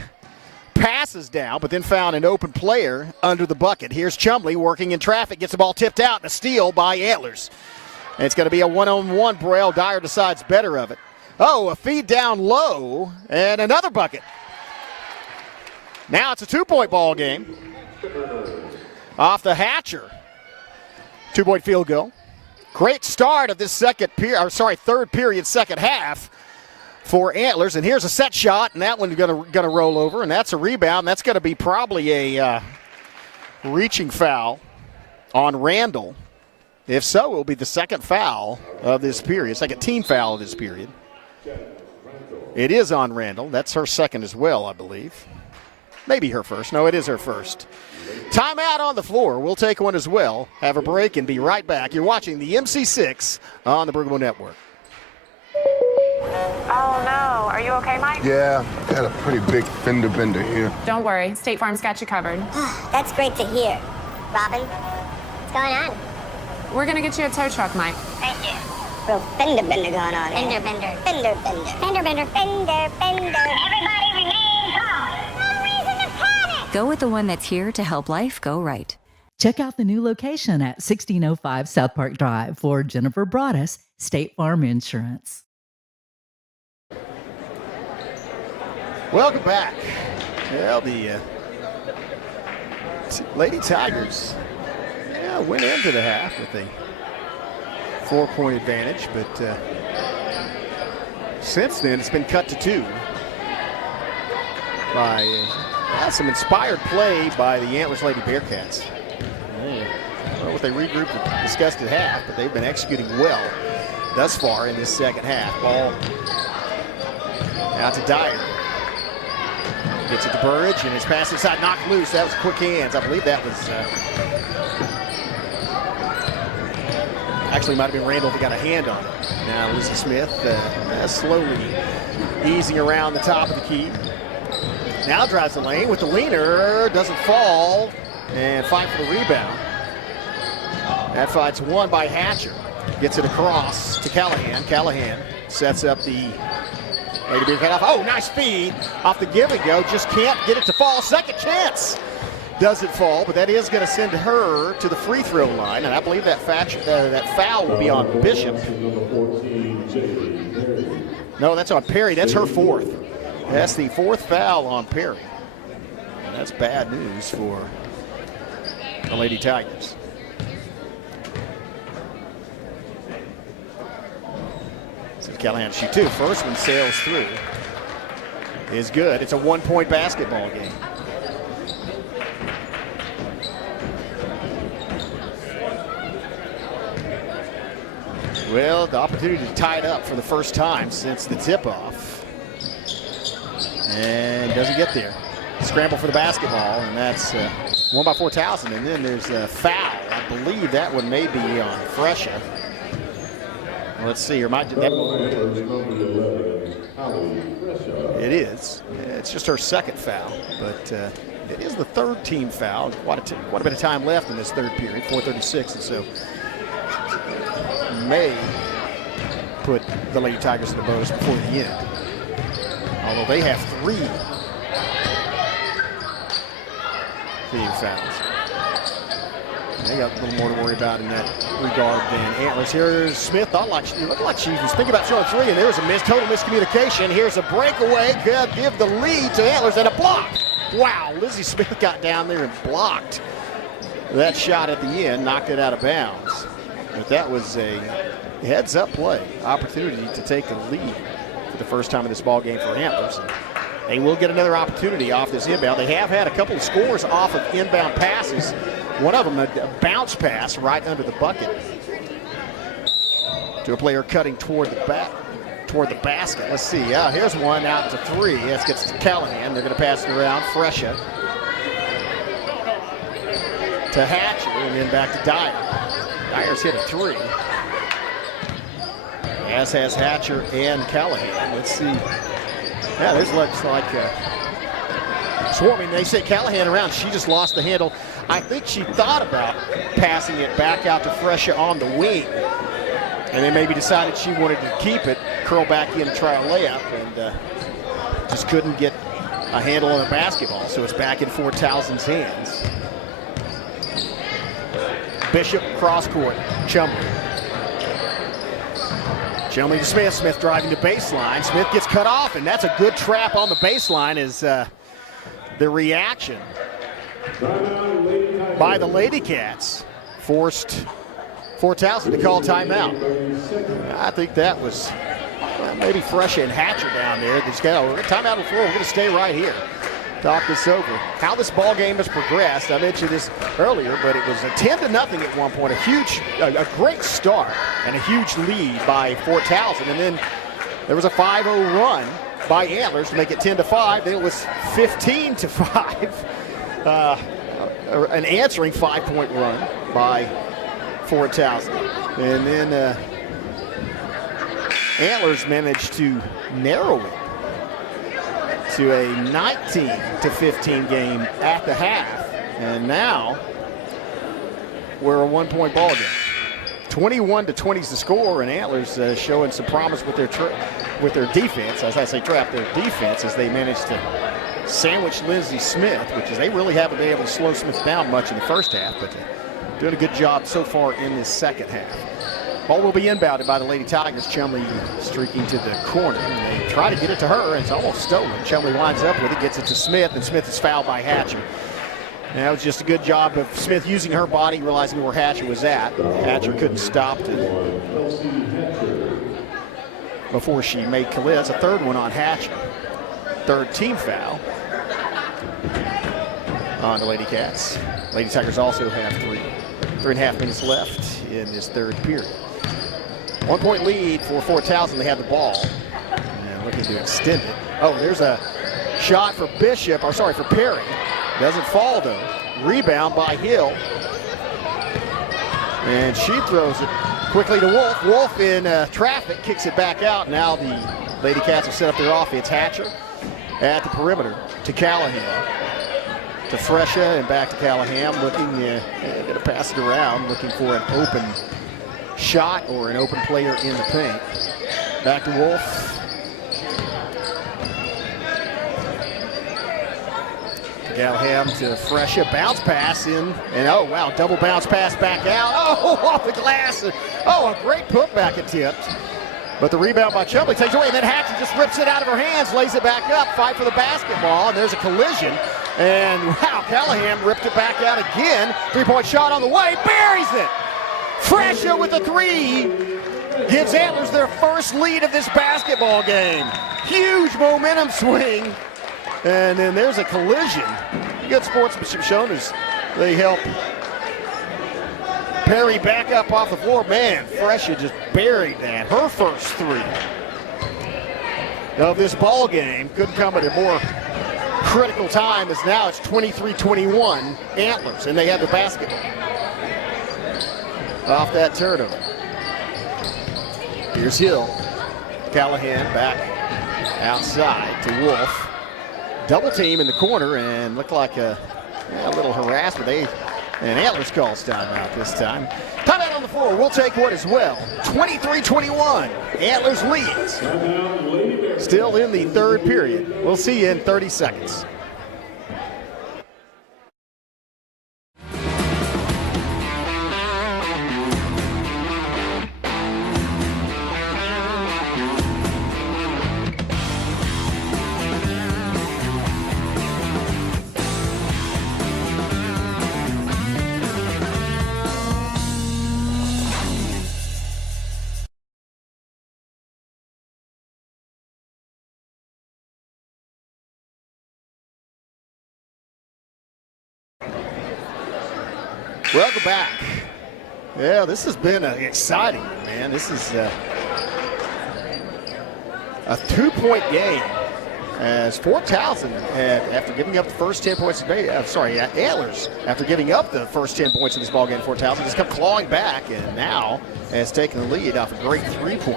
passes down, but then found an open player under the bucket. Here's Chumley working in traffic. Gets the ball tipped out and a steal by Antlers. And it's going to be a one-on-one. Braille Dyer decides better of it. Oh, a feed down low and another bucket. Now it's a two-point ball game. Off the Hatcher. Two-point field goal. Great start of this third period, second half for Antlers. And here's a set shot, and that one's going to roll over, and that's a rebound. That's going to be probably a reaching foul on Randall. If so, it will be the second foul of this period, second team foul of this period. It is on Randall. That's her second as well, I believe. Maybe her first. No, it is her first. Timeout on the floor. We'll take one as well. Have a break and be right back. You're watching the MC6 on the Bergamo Network. Oh no, are you okay, Mike? Yeah, had a pretty big fender bender here. Don't worry, State Farm's got you covered. That's great to hear. Robin, what's going on? We're gonna get you a tow truck, Mike. Thank you. Real fender bender going on. Fender bender. Fender bender. Fender bender. Fender bender. Everybody remain calm. No reason to panic. Go with the one that's here to help life go right. Check out the new location at 1605 South Park Drive for Jennifer Broaddus, State Farm Insurance. Welcome back. Well, the Lady Tigers went into the half with a 4-point advantage, but since then it's been cut to 2 by some inspired play by the Antlers Lady Bearcats. I don't know what they regrouped and discussed at half, but they've been executing well thus far in this second half. Ball out to Dyer. Gets it to Burridge, and his pass inside knocked loose. That was quick hands. I believe that was actually might have been Randall if he got a hand on it. Now Lizzie Smith slowly easing around the top of the key. Now drives the lane with the leaner, doesn't fall, and fight for the rebound. That fight's won by Hatcher. Gets it across to Callahan. Callahan sets up the Lady Bearcat off. Oh, nice feed off the give and go. Just can't get it to fall. Second chance. Doesn't fall, but that is going to send her to the free throw line. And I believe that foul will be on Bishop. No, that's on Perry. That's her fourth. That's the fourth foul on Perry. And that's bad news for the Lady Tigers. So Callahan shoot 2. First one sails through. Is good. It's a 1-point basketball game. Well, the opportunity to tie it up for the first time since the tip-off. And doesn't get there. Scramble for the basketball, and that's won by Towson. And then there's a foul. I believe that one may be on Fresha. Let's see here. It is. It's just her second foul, but it is the third team foul. Quite a bit of time left in this third period, 4:36, and so may put the Lady Tigers in the bonus before the end. Although they have 3 team fouls. They got a little more to worry about in that regard than Antlers. Here's Smith. Looked like she was thinking about throwing 3, and there was a total miscommunication. Here's a breakaway. Could give the lead to Antlers, and a block. Wow, Lizzie Smith got down there and blocked that shot at the end, knocked it out of bounds. But that was a heads-up play, opportunity to take the lead for the first time in this ball game for Antlers. They will get another opportunity off this inbound. They have had a couple of scores off of inbound passes. One of them a bounce pass right under the bucket to a player cutting toward the basket. Let's see. Here's one out to 3. That gets to Callahan. They're going to pass it around. Fresha to Hatcher, and then back to Dyer. Dyer's hit a 3. As has Hatcher and Callahan. Let's see. Yeah, there's looks like swarming. They say Callahan around. She just lost the handle. I think she thought about passing it back out to Fresha on the wing, and then maybe decided she wanted to keep it, curl back in and try a layup, and just couldn't get a handle on the basketball. So it's back in Towson's hands. Bishop cross court. Chumley to Smith. Smith driving to baseline. Smith gets cut off, and that's a good trap on the baseline. Is the reaction by the Lady Cats forced Towson to call timeout. I think that was maybe Fresha and Hatcher down there. Just got a timeout on the floor. We're going to stay right here. talk this over. How this ball game has progressed. I mentioned this earlier, but it was a 10-0 at one point. A great start and a huge lead by Fort Towson, and then there was a 5-0 run by Antlers to make it 10-5. Then it was 15-5. An answering 5-point run by Fort Towson, and then Antlers managed to narrow it to a 19-15 game at the half, and now we're a 1-point ball game. 21-20 is the score, and Antlers showing some promise with their defense. As I say, trap their defense as they managed to sandwich Lindsey Smith, which is they really haven't been able to slow Smith down much in the first half, but doing a good job so far in this second half. Ball will be inbounded by the Lady Tigers. Chumley streaking to the corner, and they try to get it to her, and it's almost stolen. Chumley winds up with it, gets it to Smith, and Smith is fouled by Hatcher. And that was just a good job of Smith using her body, realizing where Hatcher was at. Hatcher couldn't stop before she made Khalid. That's a third one on Hatcher. Third team foul on the Lady Cats. Lady Tigers also have 3.5 minutes left in this third period. 1-point lead for Fort Towson. They have the ball and looking to extend it. Oh, there's a shot for Perry. Doesn't fall though. Rebound by Hill. And she throws it quickly to Wolf. Wolf in traffic, kicks it back out. Now the Lady Cats will set up their offense. Hatcher at the perimeter to Callahan. To Fresha and back to Callahan, looking, going to pass it around, looking for an open shot or an open player in the paint. Back to Wolf. Callahan to Fresha, bounce pass in, and oh wow, double bounce pass back out. Oh, off the glass. Oh, a great putback attempt. But the rebound by Chumley takes away, and then Hatcher just rips it out of her hands, lays it back up, fight for the basketball, and there's a collision. And wow, Callahan ripped it back out again. 3-point shot on the way, buries it. Fresha with a 3 gives Antlers their first lead of this basketball game. Huge momentum swing. And then there's a collision. Good sportsmanship shown as they help Perry back up off the floor. Man, Fresha just buried that. Her first 3 of this ball game couldn't come at a more critical time, as now it's 23-21 Antlers, and they have the basketball off that turnover. Here's Hill. Callahan back outside to Wolf. Double team in the corner, and looked like a little harassment. And Antlers calls timeout this time. Timeout on the floor. We'll take one as well. 23-21. Antlers leads. Still in the third period. We'll see you in 30 seconds. Welcome back. Yeah, this has been exciting, man. This is a 2-point game as Fort Towson, after giving up the first 10 points, Antlers, after giving up the first 10 points in this ball game, Fort Towson just kept clawing back and now has taken the lead off a great 3-point.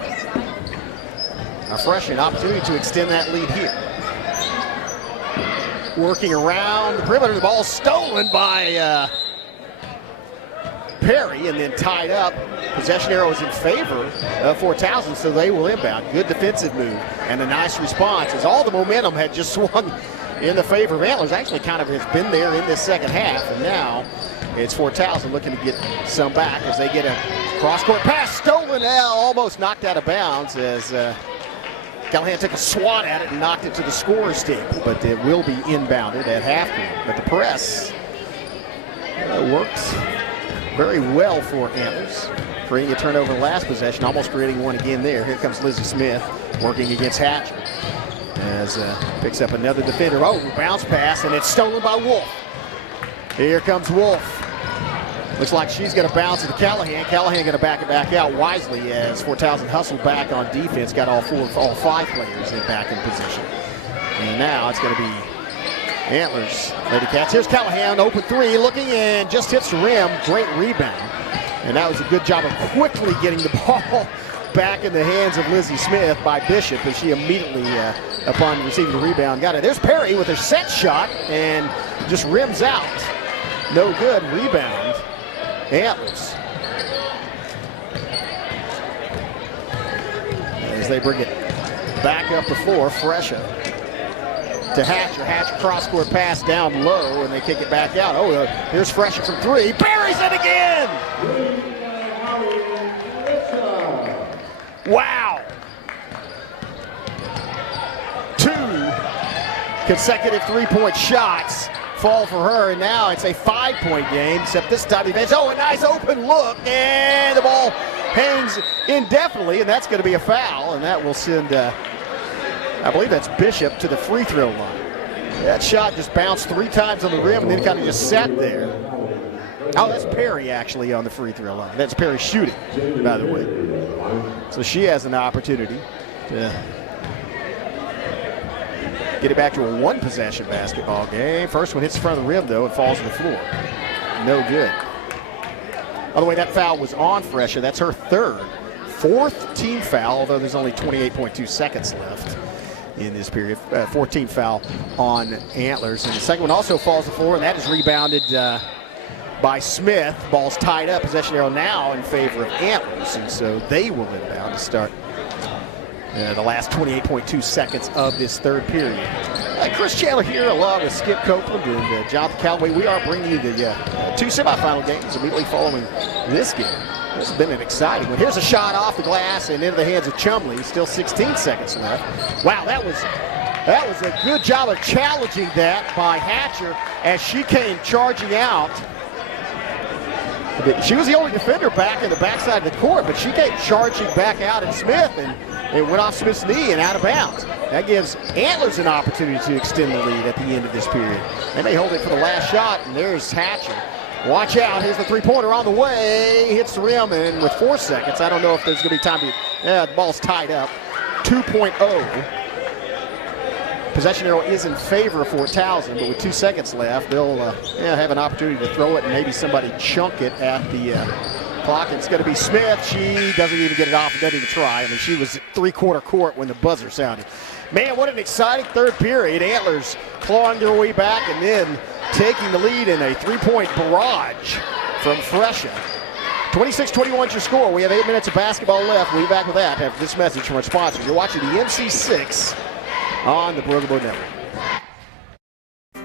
A fresh opportunity to extend that lead here. Working around the perimeter, the ball stolen by Perry and then tied up. Possession arrow is in favor of Fort Towson, so they will inbound. Good defensive move and a nice response as all the momentum had just swung in the favor of Antlers. Actually kind of has been there in this second half, and now it's Fort Towson looking to get some back as they get a cross-court pass stolen, almost knocked out of bounds as Callahan took a swat at it and knocked it to the scorer's table, but it will be inbounded at halftime. But the press works very well for Antlers, creating a turnover in the last possession, almost creating one again there. Here comes Lizzie Smith working against Hatcher. as picks up another defender. Oh, bounce pass, and it's stolen by Wolf. Here comes Wolf. Looks like she's going to bounce it to Callahan. Callahan going to back it back out wisely as Fort Towson hustled back on defense. Got all 5 players back in position. And now it's going to be Antlers. Lady Cats. Here's Callahan, open 3, looking in, just hits the rim. Great rebound. And that was a good job of quickly getting the ball back in the hands of Lizzie Smith by Bishop as she immediately, upon receiving the rebound, got it. There's Perry with her set shot and just rims out. No good. Rebound. Antlers. As they bring it back up the floor, Fresha to Hatcher. Hatcher cross-court pass down low, and they kick it back out. Oh, here's Fresha from 3. Buries it again! Wow! 2 consecutive 3-point shots fall for her, and now it's a 5-point game, except this time defense. Oh, a nice open look, and the ball hangs indefinitely, and that's going to be a foul, and that will send, I believe that's Bishop, to the free throw line. That shot just bounced 3 times on the rim and then kind of just sat there. Oh, that's Perry actually on the free throw line. That's Perry shooting, by the way. So she has an opportunity to get it back to a 1-possession basketball game. First one hits the front of the rim, though, and falls to the floor. No good. By the way, that foul was on Fresha. That's her 4th team foul, although there's only 28.2 seconds left in this period. 14th foul on Antlers. And the second one also falls to the floor, and that is rebounded by Smith. Ball's tied up. Possession arrow now in favor of Antlers, and so they will inbound to start the last 28.2 seconds of this third period. Chris Chandler here along with Skip Copeland and Jonathan Callaway. We are bringing you the 2 semifinal games immediately following this game. This has been an exciting one. Here's a shot off the glass and into the hands of Chumley. Still 16 seconds left. Wow, that was a good job of challenging that by Hatcher as she came charging out. She was the only defender back in the backside of the court, but she came charging back out at Smith, and it went off Smith's knee and out of bounds. That gives Antlers an opportunity to extend the lead at the end of this period. They may hold it for the last shot, and there's Hatcher. Watch out, here's the 3-pointer on the way, hits the rim, and with 4 seconds, I don't know if there's going to be time to, the ball's tied up. 2.0. Possession arrow is in favor of Fort Towson, but with 2 seconds left, they'll have an opportunity to throw it and maybe somebody chunk it at the clock. It's going to be Smith. She doesn't even get it off and doesn't even try. I mean, she was 3-quarter court when the buzzer sounded. Man, what an exciting third period. Antlers clawing their way back and then taking the lead in a 3-point barrage from Fresha. 26-21 is your score. We have 8 minutes of basketball left. We'll be back with that after this message from our sponsor. You're watching the MC6 on the Brugabo Network.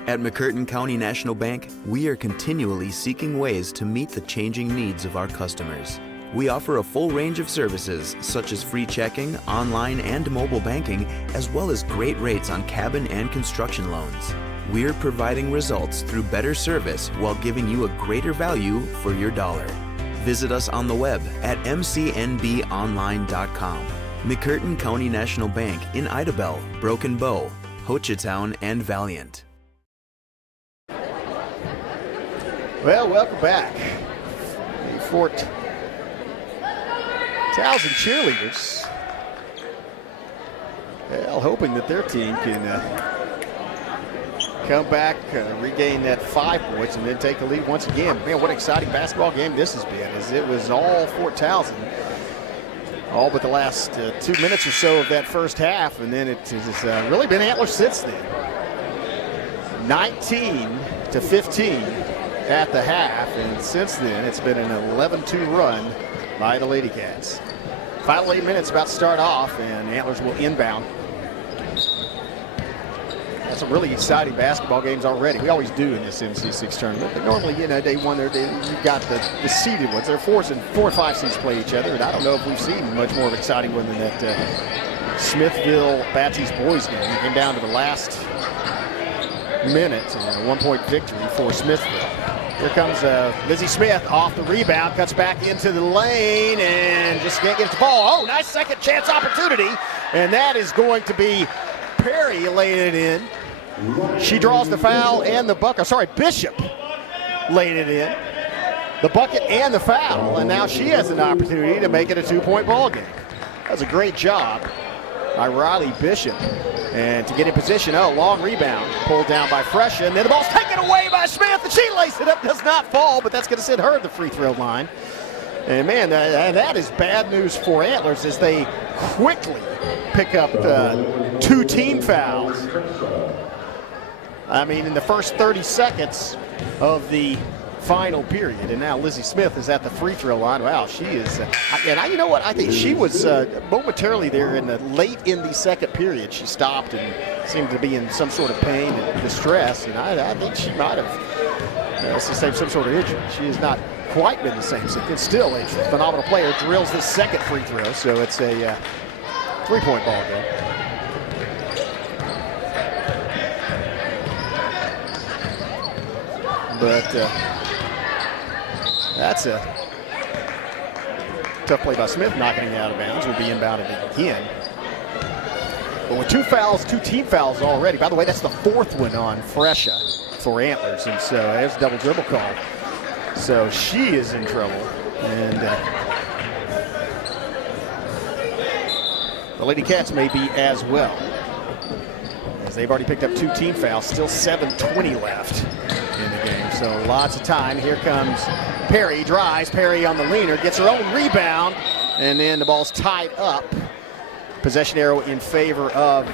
At McCurtain County National Bank, we are continually seeking ways to meet the changing needs of our customers. We offer a full range of services such as free checking, online and mobile banking, as well as great rates on cabin and construction loans. We're providing results through better service while giving you a greater value for your dollar. Visit us on the web at mcnbonline.com. McCurtain County National Bank in Idabel, Broken Bow, Hochatown, and Valiant. Well, welcome back. The Fort Towson cheerleaders, well, hoping that their team can come back, regain that 5 points, and then take the lead once again. Man, what an exciting basketball game this has been, as it was all Fort Towson. All but the last 2 minutes or so of that first half, and then it has really been Antlers since then. 19-15 at the half, and since then it's been an 11-2 run by the Lady Cats. Final 8 minutes about to start off, and Antlers will inbound. That's some really exciting basketball games already. We always do in this MC6 tournament, but normally, day one, you've got the seeded ones. There are 4 and 5 seeds play each other, and I don't know if we've seen much more of an exciting one than that Smithville Baptiste boys game. It came down to the last minute, and a 1-point victory for Smithville. Here comes Lizzie Smith off the rebound, cuts back into the lane, and just can't get the ball. Oh, nice second chance opportunity, and that is going to be Perry laid it in. She draws the foul and the bucket. Sorry, Bishop laid it in. The bucket and the foul, and now she has an opportunity to make it a 2-point ball game. That was a great job by Riley Bishop. And to get in position, long rebound, pulled down by Fresha, and then the ball's taken away by Smith, and she lays it up, does not fall, but that's going to send her to the free throw line. And man, that is bad news for Antlers as they quickly pick up 2 team fouls. I mean, in the first 30 seconds of the final period, and now Lizzie Smith is at the free throw line. Wow, she is, you know what? I think she was momentarily there late in the second period. She stopped and seemed to be in some sort of pain and distress, and I think she might have sustained some sort of injury. She has not quite been the same. So it's still a phenomenal player. Drills this second free throw, so it's a 3-point ball game. But that's a tough play by Smith, knocking it out of bounds. Will be inbounded again. But with 2 fouls, 2 team fouls already. By the way, that's the 4th one on Fresha for Antlers, and so there's a double dribble call. So she is in trouble, and the Lady Cats may be as well, as they've already picked up 2 team fouls. Still 7:20 left in the game, so lots of time. Here comes Perry, drives. Perry on the leaner, gets her own rebound, and then the ball's tied up. Possession arrow in favor of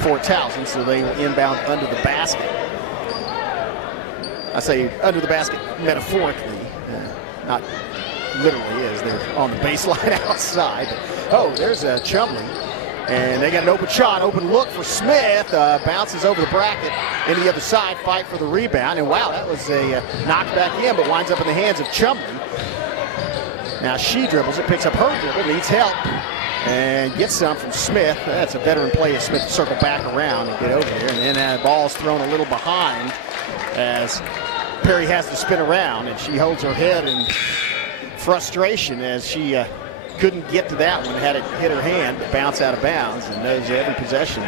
Fort Towson, so they will inbound under the basket. I say under the basket metaphorically, not literally, as they're on the baseline outside. Oh, there's a Chumley, and they got an open shot, open look for Smith. Bounces over the bracket in the other side, fight for the rebound, and wow, that was a knocked back in, but winds up in the hands of Chumley. Now she dribbles it, picks up her dribble, needs help, and gets some from Smith. That's a veteran play as Smith to circle back around and get over there, and then that ball's thrown a little behind as Perry has to spin around, and she holds her head in frustration as she couldn't get to that one, had it hit her hand, bounce out of bounds, and knows every possession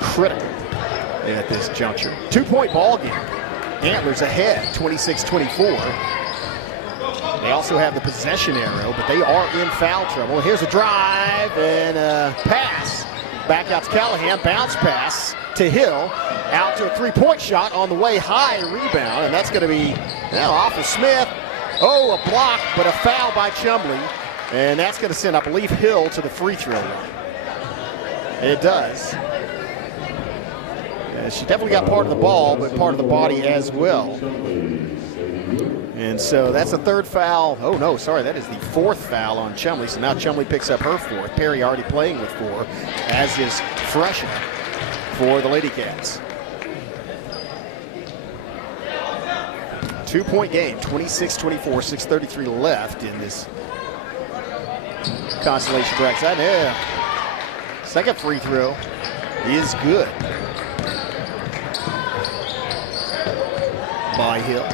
critical at this juncture. 2-point ball game. Antlers ahead, 26-24. They also have the possession arrow, but they are in foul trouble. Here's a drive and a pass. Back out to Callahan, bounce pass to Hill. Out to a 3-point shot on the way, high rebound, and that's going to be off of Smith. Oh, a block, but a foul by Chumley, and that's going to send, I believe, Hill to the free throw line. It does. She definitely got part of the ball, but part of the body as well. And so that's the 3rd foul. Oh, no, sorry, that is the 4th foul on Chumley. So now Chumley picks up her 4th. Perry already playing with 4, as is Fresha for the Lady Cats. 2-point game, 26-24, 6:33 left in this consolation bracket. Yeah. Second free throw is good by Hill.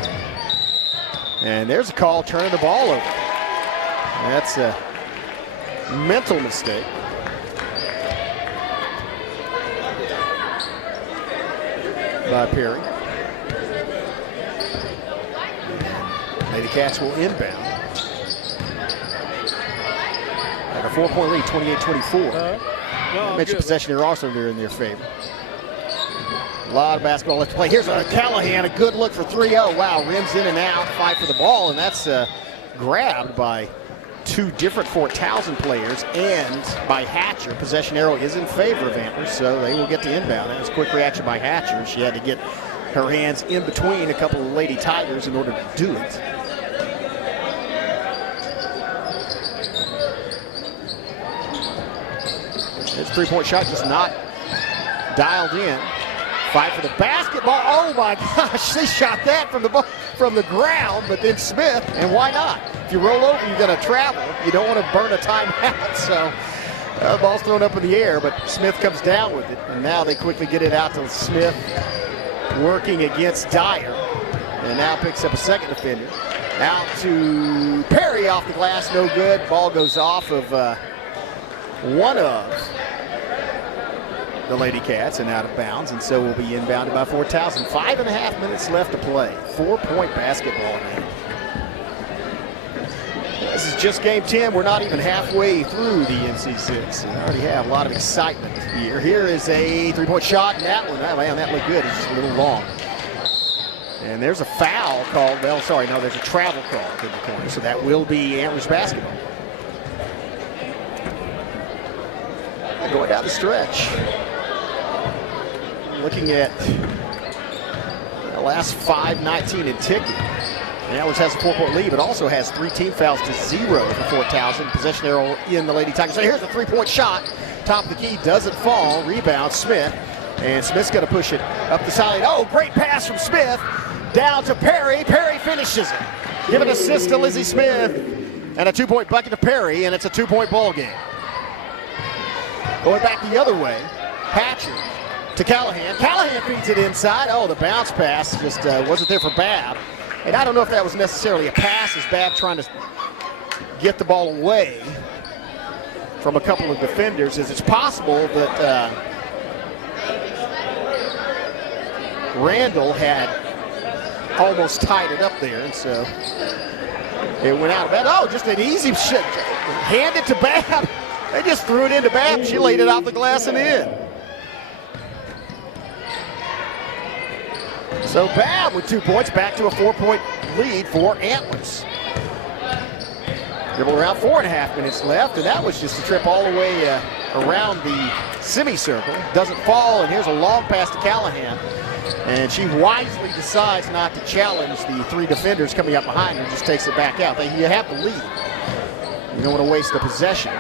And there's a call turning the ball over. That's a mental mistake. By Perry. Lady Cats will inbound. Like a 4-point lead, 28-24. I mentioned possession here also there in their favor. A lot of basketball left to play. Here's a Callahan, a good look for 3. Oh, wow, rims in and out, fight for the ball, and that's grabbed by 2 different Fort Towson players and by Hatcher. Possession arrow is in favor of Antlers, so they will get to inbound. That was a quick reaction by Hatcher. She had to get her hands in between a couple of Lady Tigers in order to do it. This 3-point shot just not dialed in. Fight for the basketball. Oh my gosh, they shot that from the ground, but then Smith, and why not? If you roll over, you're going to travel. You don't want to burn a timeout, so the ball's thrown up in the air, but Smith comes down with it, and now they quickly get it out to Smith, working against Dyer, and now picks up a second defender. Out to Perry off the glass, no good. Ball goes off of one of the Lady Cats and out of bounds, and so will be inbounded by Fort Towson. 5.5 minutes left to play. 4-point basketball game. This is just game 10. We're not even halfway through the MC6. We already have a lot of excitement here. Here is a three-point shot, and that one, man, that looked good. It's just a little long. And there's a foul called, well, sorry, no, there's a travel call in the corner, so that will be Antlers basketball. Going down the stretch. Looking at the last 5:19 and ticking. Antlers has a 4-point lead, but also has 3 team fouls to 0 for Fort Towson. Possession arrow in the Lady Tigers. So here's a 3-point shot. Top of the key, doesn't fall. Rebound, Smith. And Smith's going to push it up the sideline. Oh, great pass from Smith. Down to Perry. Perry finishes it. Give an assist to Lizzie Smith. And a 2-point bucket to Perry, and it's a 2-point ball game. Going back the other way, Hatcher to Callahan. Callahan feeds it inside. Oh, the bounce pass just wasn't there for Babb. And I don't know if that was necessarily a pass, as Babb trying to get the ball away from a couple of defenders, as it's possible that Randall had almost tied it up there, and so it went out of bounds. Oh, just an easy shot. Hand it to Babb. They just threw it into Babb. She laid it off the glass and in. So Babb with 2 points, back to a 4-point lead for Antlers. Dribble around, 4.5 minutes left, and that was just a trip all the way around the semicircle. Doesn't fall, and here's a long pass to Callahan. And she wisely decides not to challenge the 3 defenders coming up behind her, just takes it back out. You have the lead. You don't want to waste the possession.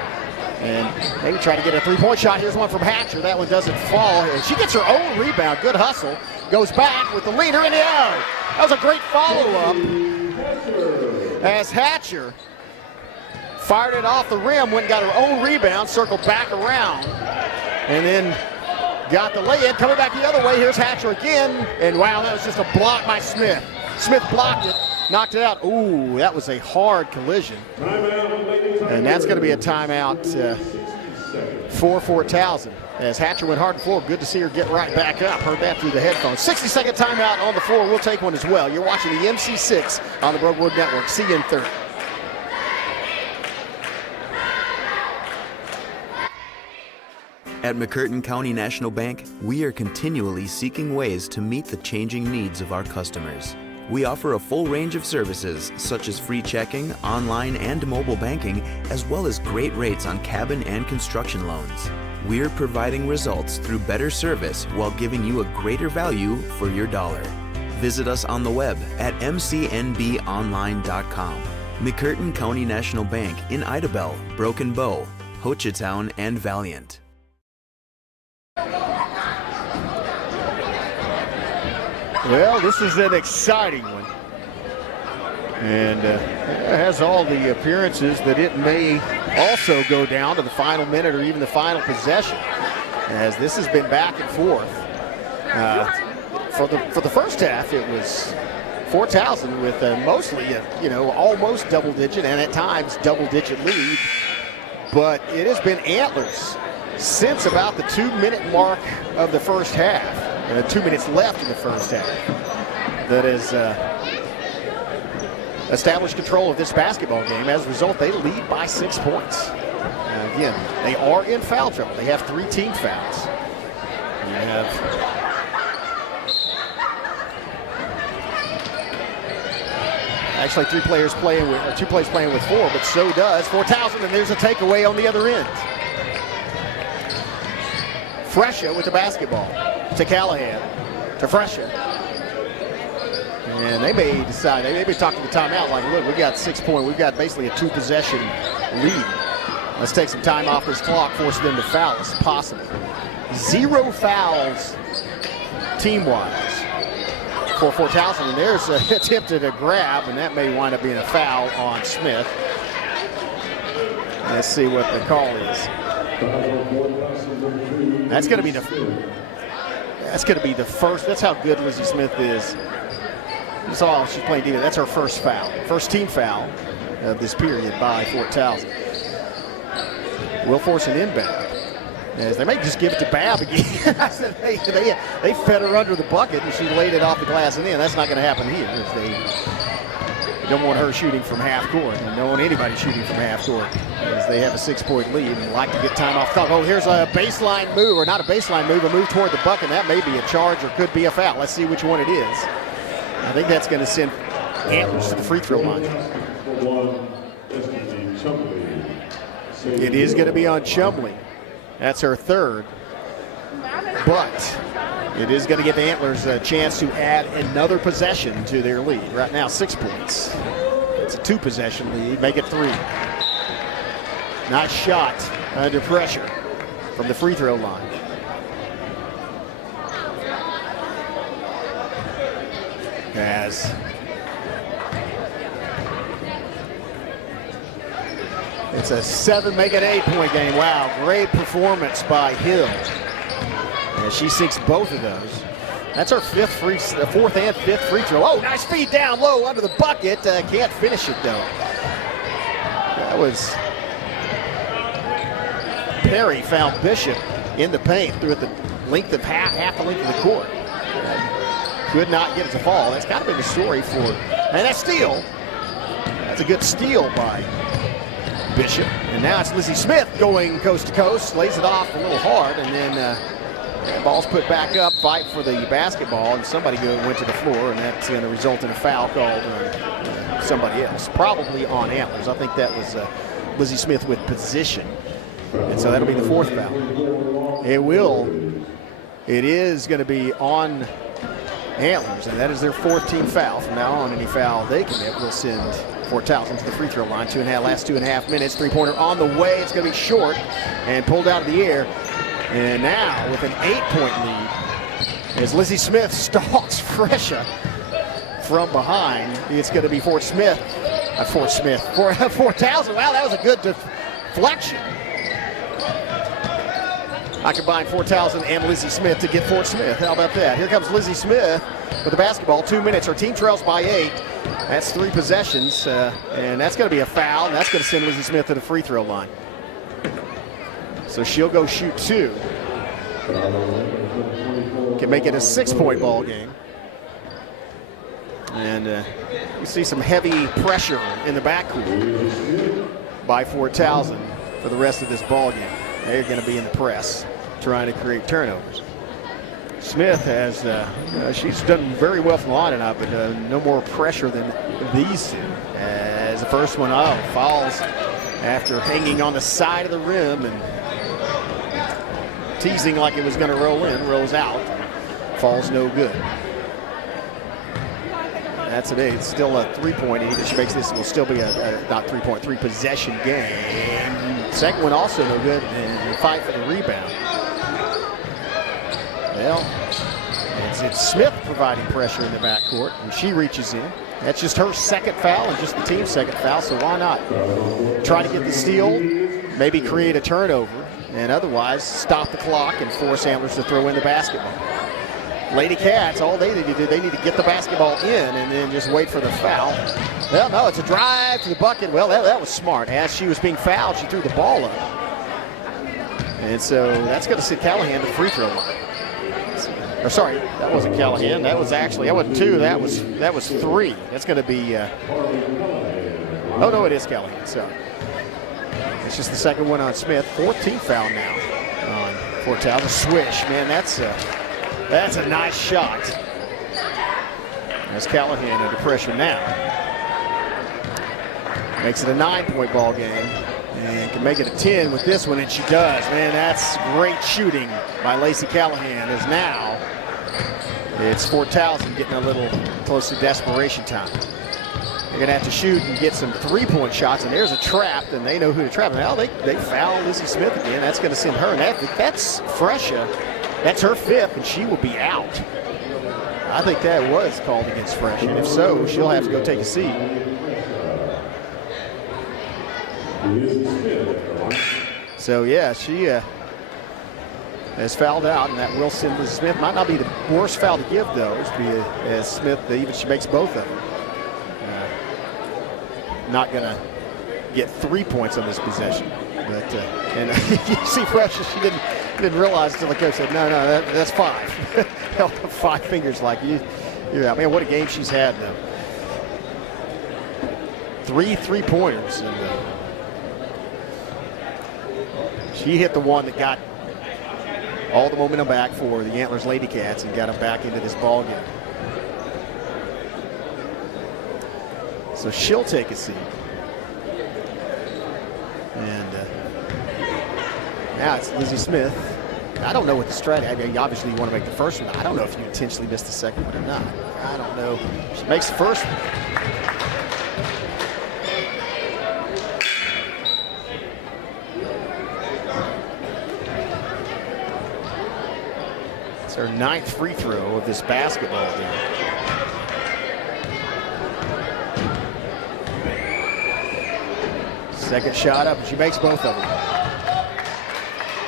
And maybe try to get a 3-point shot. Here's one from Hatcher. That one doesn't fall. And she gets her own rebound. Good hustle. Goes back with the leader in the air. That was a great follow-up. As Hatcher fired it off the rim, went and got her own rebound, circled back around, and then got the lay-in. Coming back the other way, here's Hatcher again. And wow, that was just a block by Smith. Smith blocked it, knocked it out. Ooh, that was a hard collision. And that's going to be a timeout for Fort Towson. As Hatcher went hard to the floor, good to see her get right back up. Heard that through the headphones. 60-second timeout on the floor. We'll take one as well. You're watching the MC6 on the Brokewood Network. See you in 30. At McCurtain County National Bank, we are continually seeking ways to meet the changing needs of our customers. We offer a full range of services such as free checking, online and mobile banking, as well as great rates on cabin and construction loans. We're providing results through better service while giving you a greater value for your dollar. Visit us on the web at mcnbonline.com. McCurtain County National Bank in Idabel, Broken Bow, Hochatown, and Valiant. Well, this is an exciting one. And it has all the appearances that it may also go down to the final minute or even the final possession, as this has been back and forth. For the first half, it was Fort Towson with mostly almost double-digit and at times double-digit lead. But it has been Antlers since about the 2-minute mark of the first half. 2 minutes left in the first half, that has established control of this basketball game. As a result, they lead by 6 points. Again, they are in foul trouble. They have 3 team fouls. You have actually 2 players playing with 4, but so does Fort Towson, and there's a takeaway on the other end. Fresha with the basketball. To Callahan, to Fresha. And they may decide, they may be talking the timeout like, look, we got 6 points. We've got basically a 2-possession lead. Let's take some time off this clock, force them to foul as possible. 0 fouls team-wise for Fort Towson. And there's an attempted a grab, and that may wind up being a foul on Smith. Let's see what the call is. That's going to be the first. That's how good Lizzie Smith is. You saw she's playing defense. That's her first foul. First team foul of this period by Fort Towson. We'll force an inbound. As they may just give it to Babb again. I said they fed her under the bucket and she laid it off the glass and in. That's not going to happen here. They don't want her shooting from half court. They don't want anybody shooting from half court as they have a 6-point lead and like to get time off the clock. Oh, here's a baseline move, or not a baseline move, a move toward the bucket. That may be a charge or could be a foul. Let's see which one it is. I think that's going to send Antlers to the free throw line. It is going to be on Chumley. That's her third. But it is going to give the Antlers a chance to add another possession to their lead. Right now, 6 points. It's a 2-possession lead. Make it 3. Nice shot under pressure from the free throw line. As it's a 7, make it 8-point game. Wow, great performance by Hill. As she sinks both of those. That's her fourth and fifth free throw. Oh, nice feed down low under the bucket. Can't finish it though. That was Perry found Bishop in the paint through at the length of half the length of the court. Could not get it to fall. That's got to be the story for, and that steal. That's a good steal by Bishop. And now it's Lizzie Smith going coast to coast, lays it off a little hard, and then ball's put back up, fight for the basketball, and somebody went to the floor, and that's going to result in a foul called on somebody else, probably on Antlers. I think that was Lizzie Smith with position, and so that'll be the 4th foul. It is going to be on Antlers, and that is their 4th team foul. From now on, any foul they commit will send Fort Towson to the free throw line. Last 2.5 minutes. 3-pointer on the way. It's going to be short and pulled out of the air. And now with an 8-point lead, as Lizzie Smith stalks Fresha from behind, it's going to be Fort Towson. Wow, that was a good deflection. I combined Fort Towson and Lizzie Smith to get Fort Smith. How about that? Here comes Lizzie Smith with the basketball. 2 minutes. Her team trails by 8. That's 3 possessions, and that's going to be a foul, and that's going to send Lizzie Smith to the free throw line. So she'll go shoot 2. Can make it a 6-point ball game. And you see some heavy pressure in the backcourt by Fort Towson for the rest of this ball game. They're going to be in the press, trying to create turnovers. Smith has, she's done very well from the line tonight, but no more pressure than these two. As the first one, falls after hanging on the side of the rim and teasing like it was going to roll in, rolls out, falls no good. That's it. It's still a 3-point. If she makes this, it will still be a not 3-point, 3-possession game. Second one also no good, and fight for the rebound. Well, it's Smith providing pressure in the backcourt, and she reaches in. That's just her 2nd foul and just the team's 2nd foul, so why not try to get the steal, maybe create a turnover, and otherwise stop the clock and force Antlers to throw in the basketball. Lady Cats, all they need to do, they need to get the basketball in and then just wait for the foul. Well, no, it's a drive to the bucket. Well, that was smart. As she was being fouled, she threw the ball up. And so that's going to sit Callahan to the free throw line. Or sorry, that wasn't Callahan. That was actually, that wasn't 2. That was 3. That's going to be, oh no, it is Callahan. So it's just the 2nd one on Smith. 14th foul now on Fort Towson. Swish, man, that's a nice shot. As Callahan under pressure now. Makes it a 9-point ball game. And can make it a 10 with this one, and she does. Man, that's great shooting by Lacey Callahan. As now it's Fort Towson getting a little close to desperation time. They're going to have to shoot and get some 3-point shots, and there's a trap, and they know who to trap. Now they foul Lizzie Smith again. That's going to send her, and that's Fresha. That's her 5th, and she will be out. I think that was called against Fresha, and if so, she'll have to go take a seat. So yeah, she has fouled out, and that will send Lizzie Smith. Might not be the worst foul to give those, as Smith, even she makes both of them. Not going to get 3 points on this possession, but and you see Fresha, Didn't realize until the coach said, no, that's 5. Held up 5 fingers like you're out. Man, what a game she's had, though. 3 3-pointers. And she hit the one that got all the momentum back for the Antlers Lady Cats and got them back into this ball game. So she'll take a seat. And now it's Lizzie Smith. I don't know what the strategy. I mean, obviously you want to make the first one. I don't know if you intentionally missed the second one or not. I don't know. She makes the first one. It's her 9th free throw of this basketball game. Second shot up, and she makes both of them.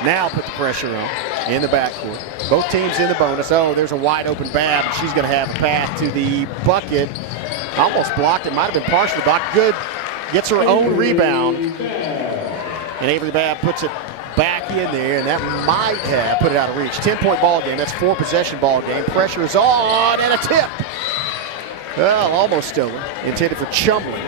Now put the pressure on in the backcourt. Both teams in the bonus. Oh, there's a wide open Bab. She's going to have a path to the bucket. Almost blocked. It might have been partially blocked. Good. Gets her own rebound. And Avery Babb puts it back in there, and that might have put it out of reach. 10-point ball game. That's 4-possession ball game. Pressure is on, and a tip. Well, almost stolen. Intended for Chumley.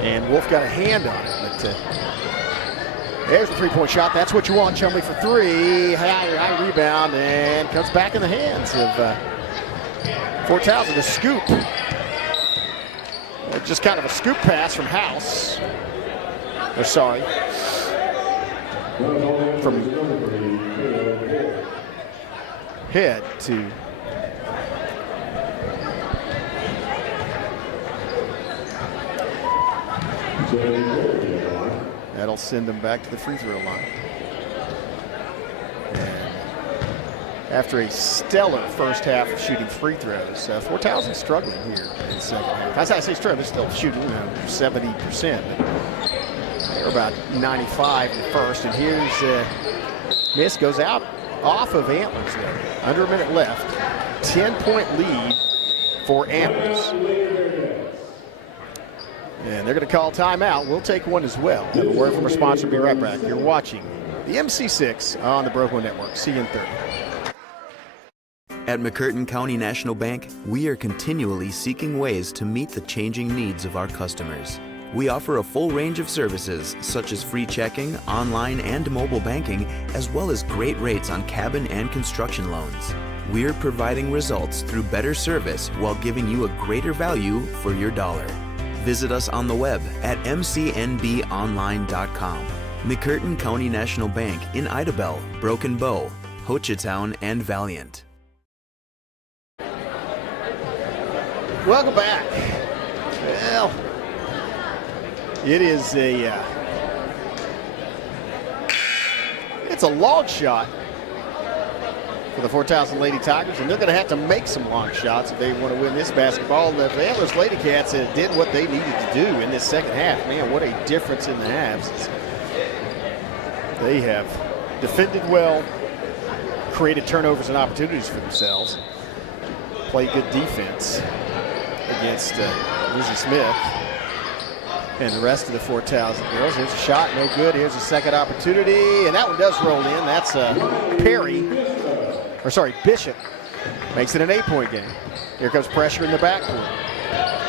And Wolf got a hand on it, but there's a 3-point shot. That's what you want. Chumley for 3. High rebound, and comes back in the hands of Fort Towson. The scoop. Just kind of a scoop pass from House. Or sorry. From head to that'll send them back to the free throw line. And after a stellar first half of shooting free throws, Fort Towson struggling here in the second half. As I say struggling, they're still shooting 70%. They're about 95 in the first. And here's miss goes out off of Antlers there. Under a minute left. 10-point lead for Antlers. And they're going to call timeout. We'll take one as well. Have a word from our sponsor. Be right back. You're watching the MC6 on the Broco Network. See you in 30. At McCurtain County National Bank, we are continually seeking ways to meet the changing needs of our customers. We offer a full range of services such as free checking, online and mobile banking, as well as great rates on cabin and construction loans. We're providing results through better service while giving you a greater value for your dollar. Visit us on the web at mcnbonline.com. McCurtain County National Bank in Idabel, Broken Bow, Hochatown, and Valiant. Welcome back. Well, it is it's a long shot for the Fort Towson Lady Tigers, and they're going to have to make some long shots if they want to win this basketball. The Antlers Lady Cats did what they needed to do in this second half. Man, what a difference in the halves. They have defended well, created turnovers and opportunities for themselves, played good defense against Lizzie Smith and the rest of the Fort Towson girls. Here's a shot, no good. Here's a second opportunity, and that one does roll in. That's Bishop makes it an 8-point game. Here comes pressure in the backcourt.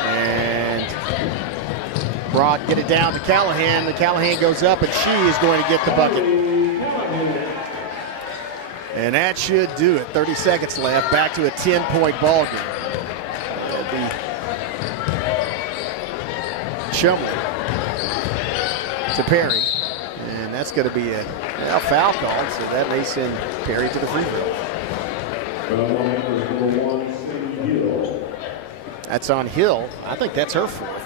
And Broad get it down to Callahan. The Callahan goes up, and she is going to get the bucket. And that should do it. 30 seconds left. Back to a 10-point ball game. It'll be Chumley to Perry. And that's going to be a foul called, so that may send Perry to the free throw. That's on Hill. I think that's her 4th.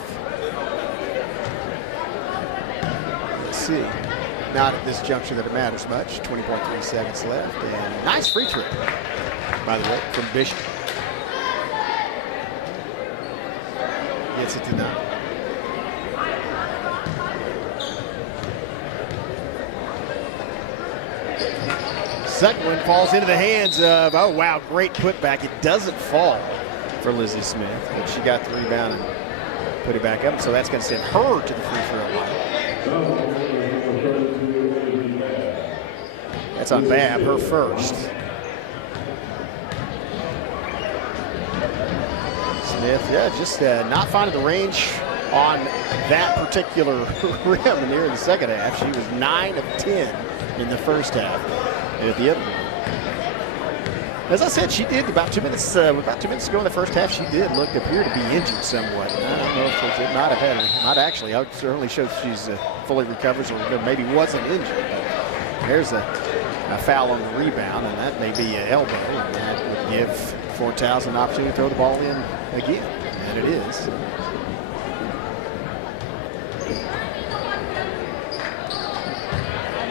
Let's see. Not at this juncture that it matters much. 20.3 seconds left. And nice free throw, by the way, from Bishop. Gets it to 9. Second one falls into the hands of, oh wow, great putback. It doesn't fall for Lizzie Smith. But she got the rebound and put it back up. So that's going to send her to the free throw line. That's on Babb, her first. Smith, yeah, just not finding the range on that particular rim near the second half. She was 9 of 10 in the first half. And at the end, as I said, she did about 2 minutes. About 2 minutes ago in the first half, she did appear to be injured somewhat. I don't know if it might have had her. Might actually. It certainly shows she's fully recovered, or maybe wasn't injured. But there's a foul on the rebound, and that may be an elbow, and that would give Fort Towson an opportunity to throw the ball in again, and it is.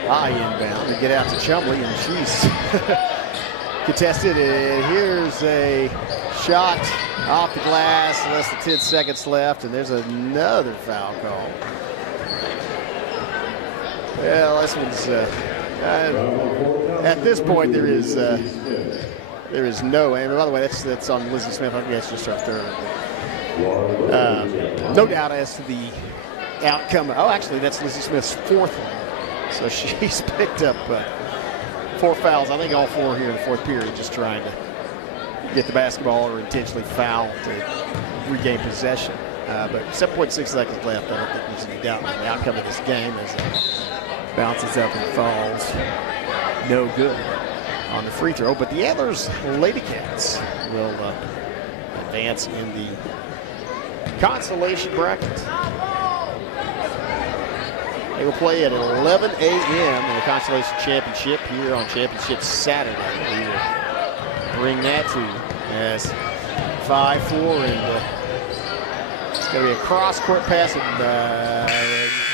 High inbound to get out to Chumley, and she's contested. And here's a shot off the glass, less than 10 seconds left, and there's another foul call. Well, this one's at this point there is no. And by the way, that's on Lizzie Smith. I think that's just her third. No doubt as to the outcome. Oh, actually, that's Lizzie Smith's fourth one. So she's picked up 4 fouls. I think all 4 here in the fourth period, just trying to get the basketball or intentionally foul to regain possession. But 7.6 seconds left. I don't think there's any doubt on the outcome of this game as it bounces up and falls. No good on the free throw. But the Antlers Lady Cats will advance in the consolation bracket. They will play at 11 a.m. in the Consolation Championship here on Championship Saturday. We will bring that to you as 5-4, and it's going to be a cross-court pass, and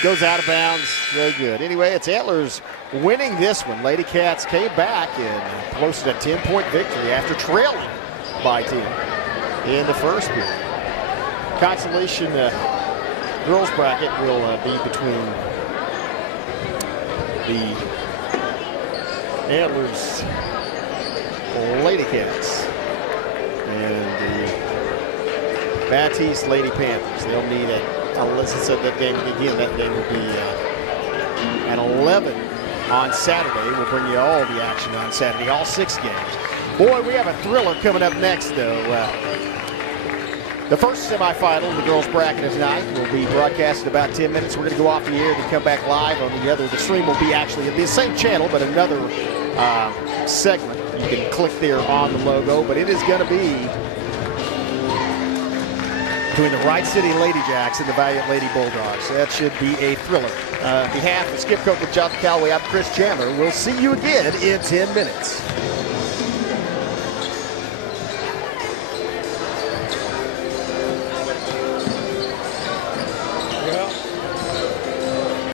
goes out of bounds. Very good. Anyway, it's Antlers winning this one. Lady Cats came back and posted a 10-point victory after trailing by 10 in the first period. Consolation girls bracket will be between the Antlers Lady Cats and the Baptiste Lady Panthers. They'll meet at, unless it said that game again, that game will be at 11 on Saturday. We'll bring you all the action on Saturday, all 6 games. Boy, we have a thriller coming up next, though. The first semifinal in the girls' bracket tonight will be broadcast in about 10 minutes. We're going to go off the air and come back live on the other. The stream will be actually the same channel, but another segment. You can click there on the logo, but it is going to be between the Wright City Lady Jacks and the Valiant Lady Bulldogs. That should be a thriller. On behalf of Skip Copeland, Jonathan Calloway, I'm Chris Chandler. We'll see you again in 10 minutes.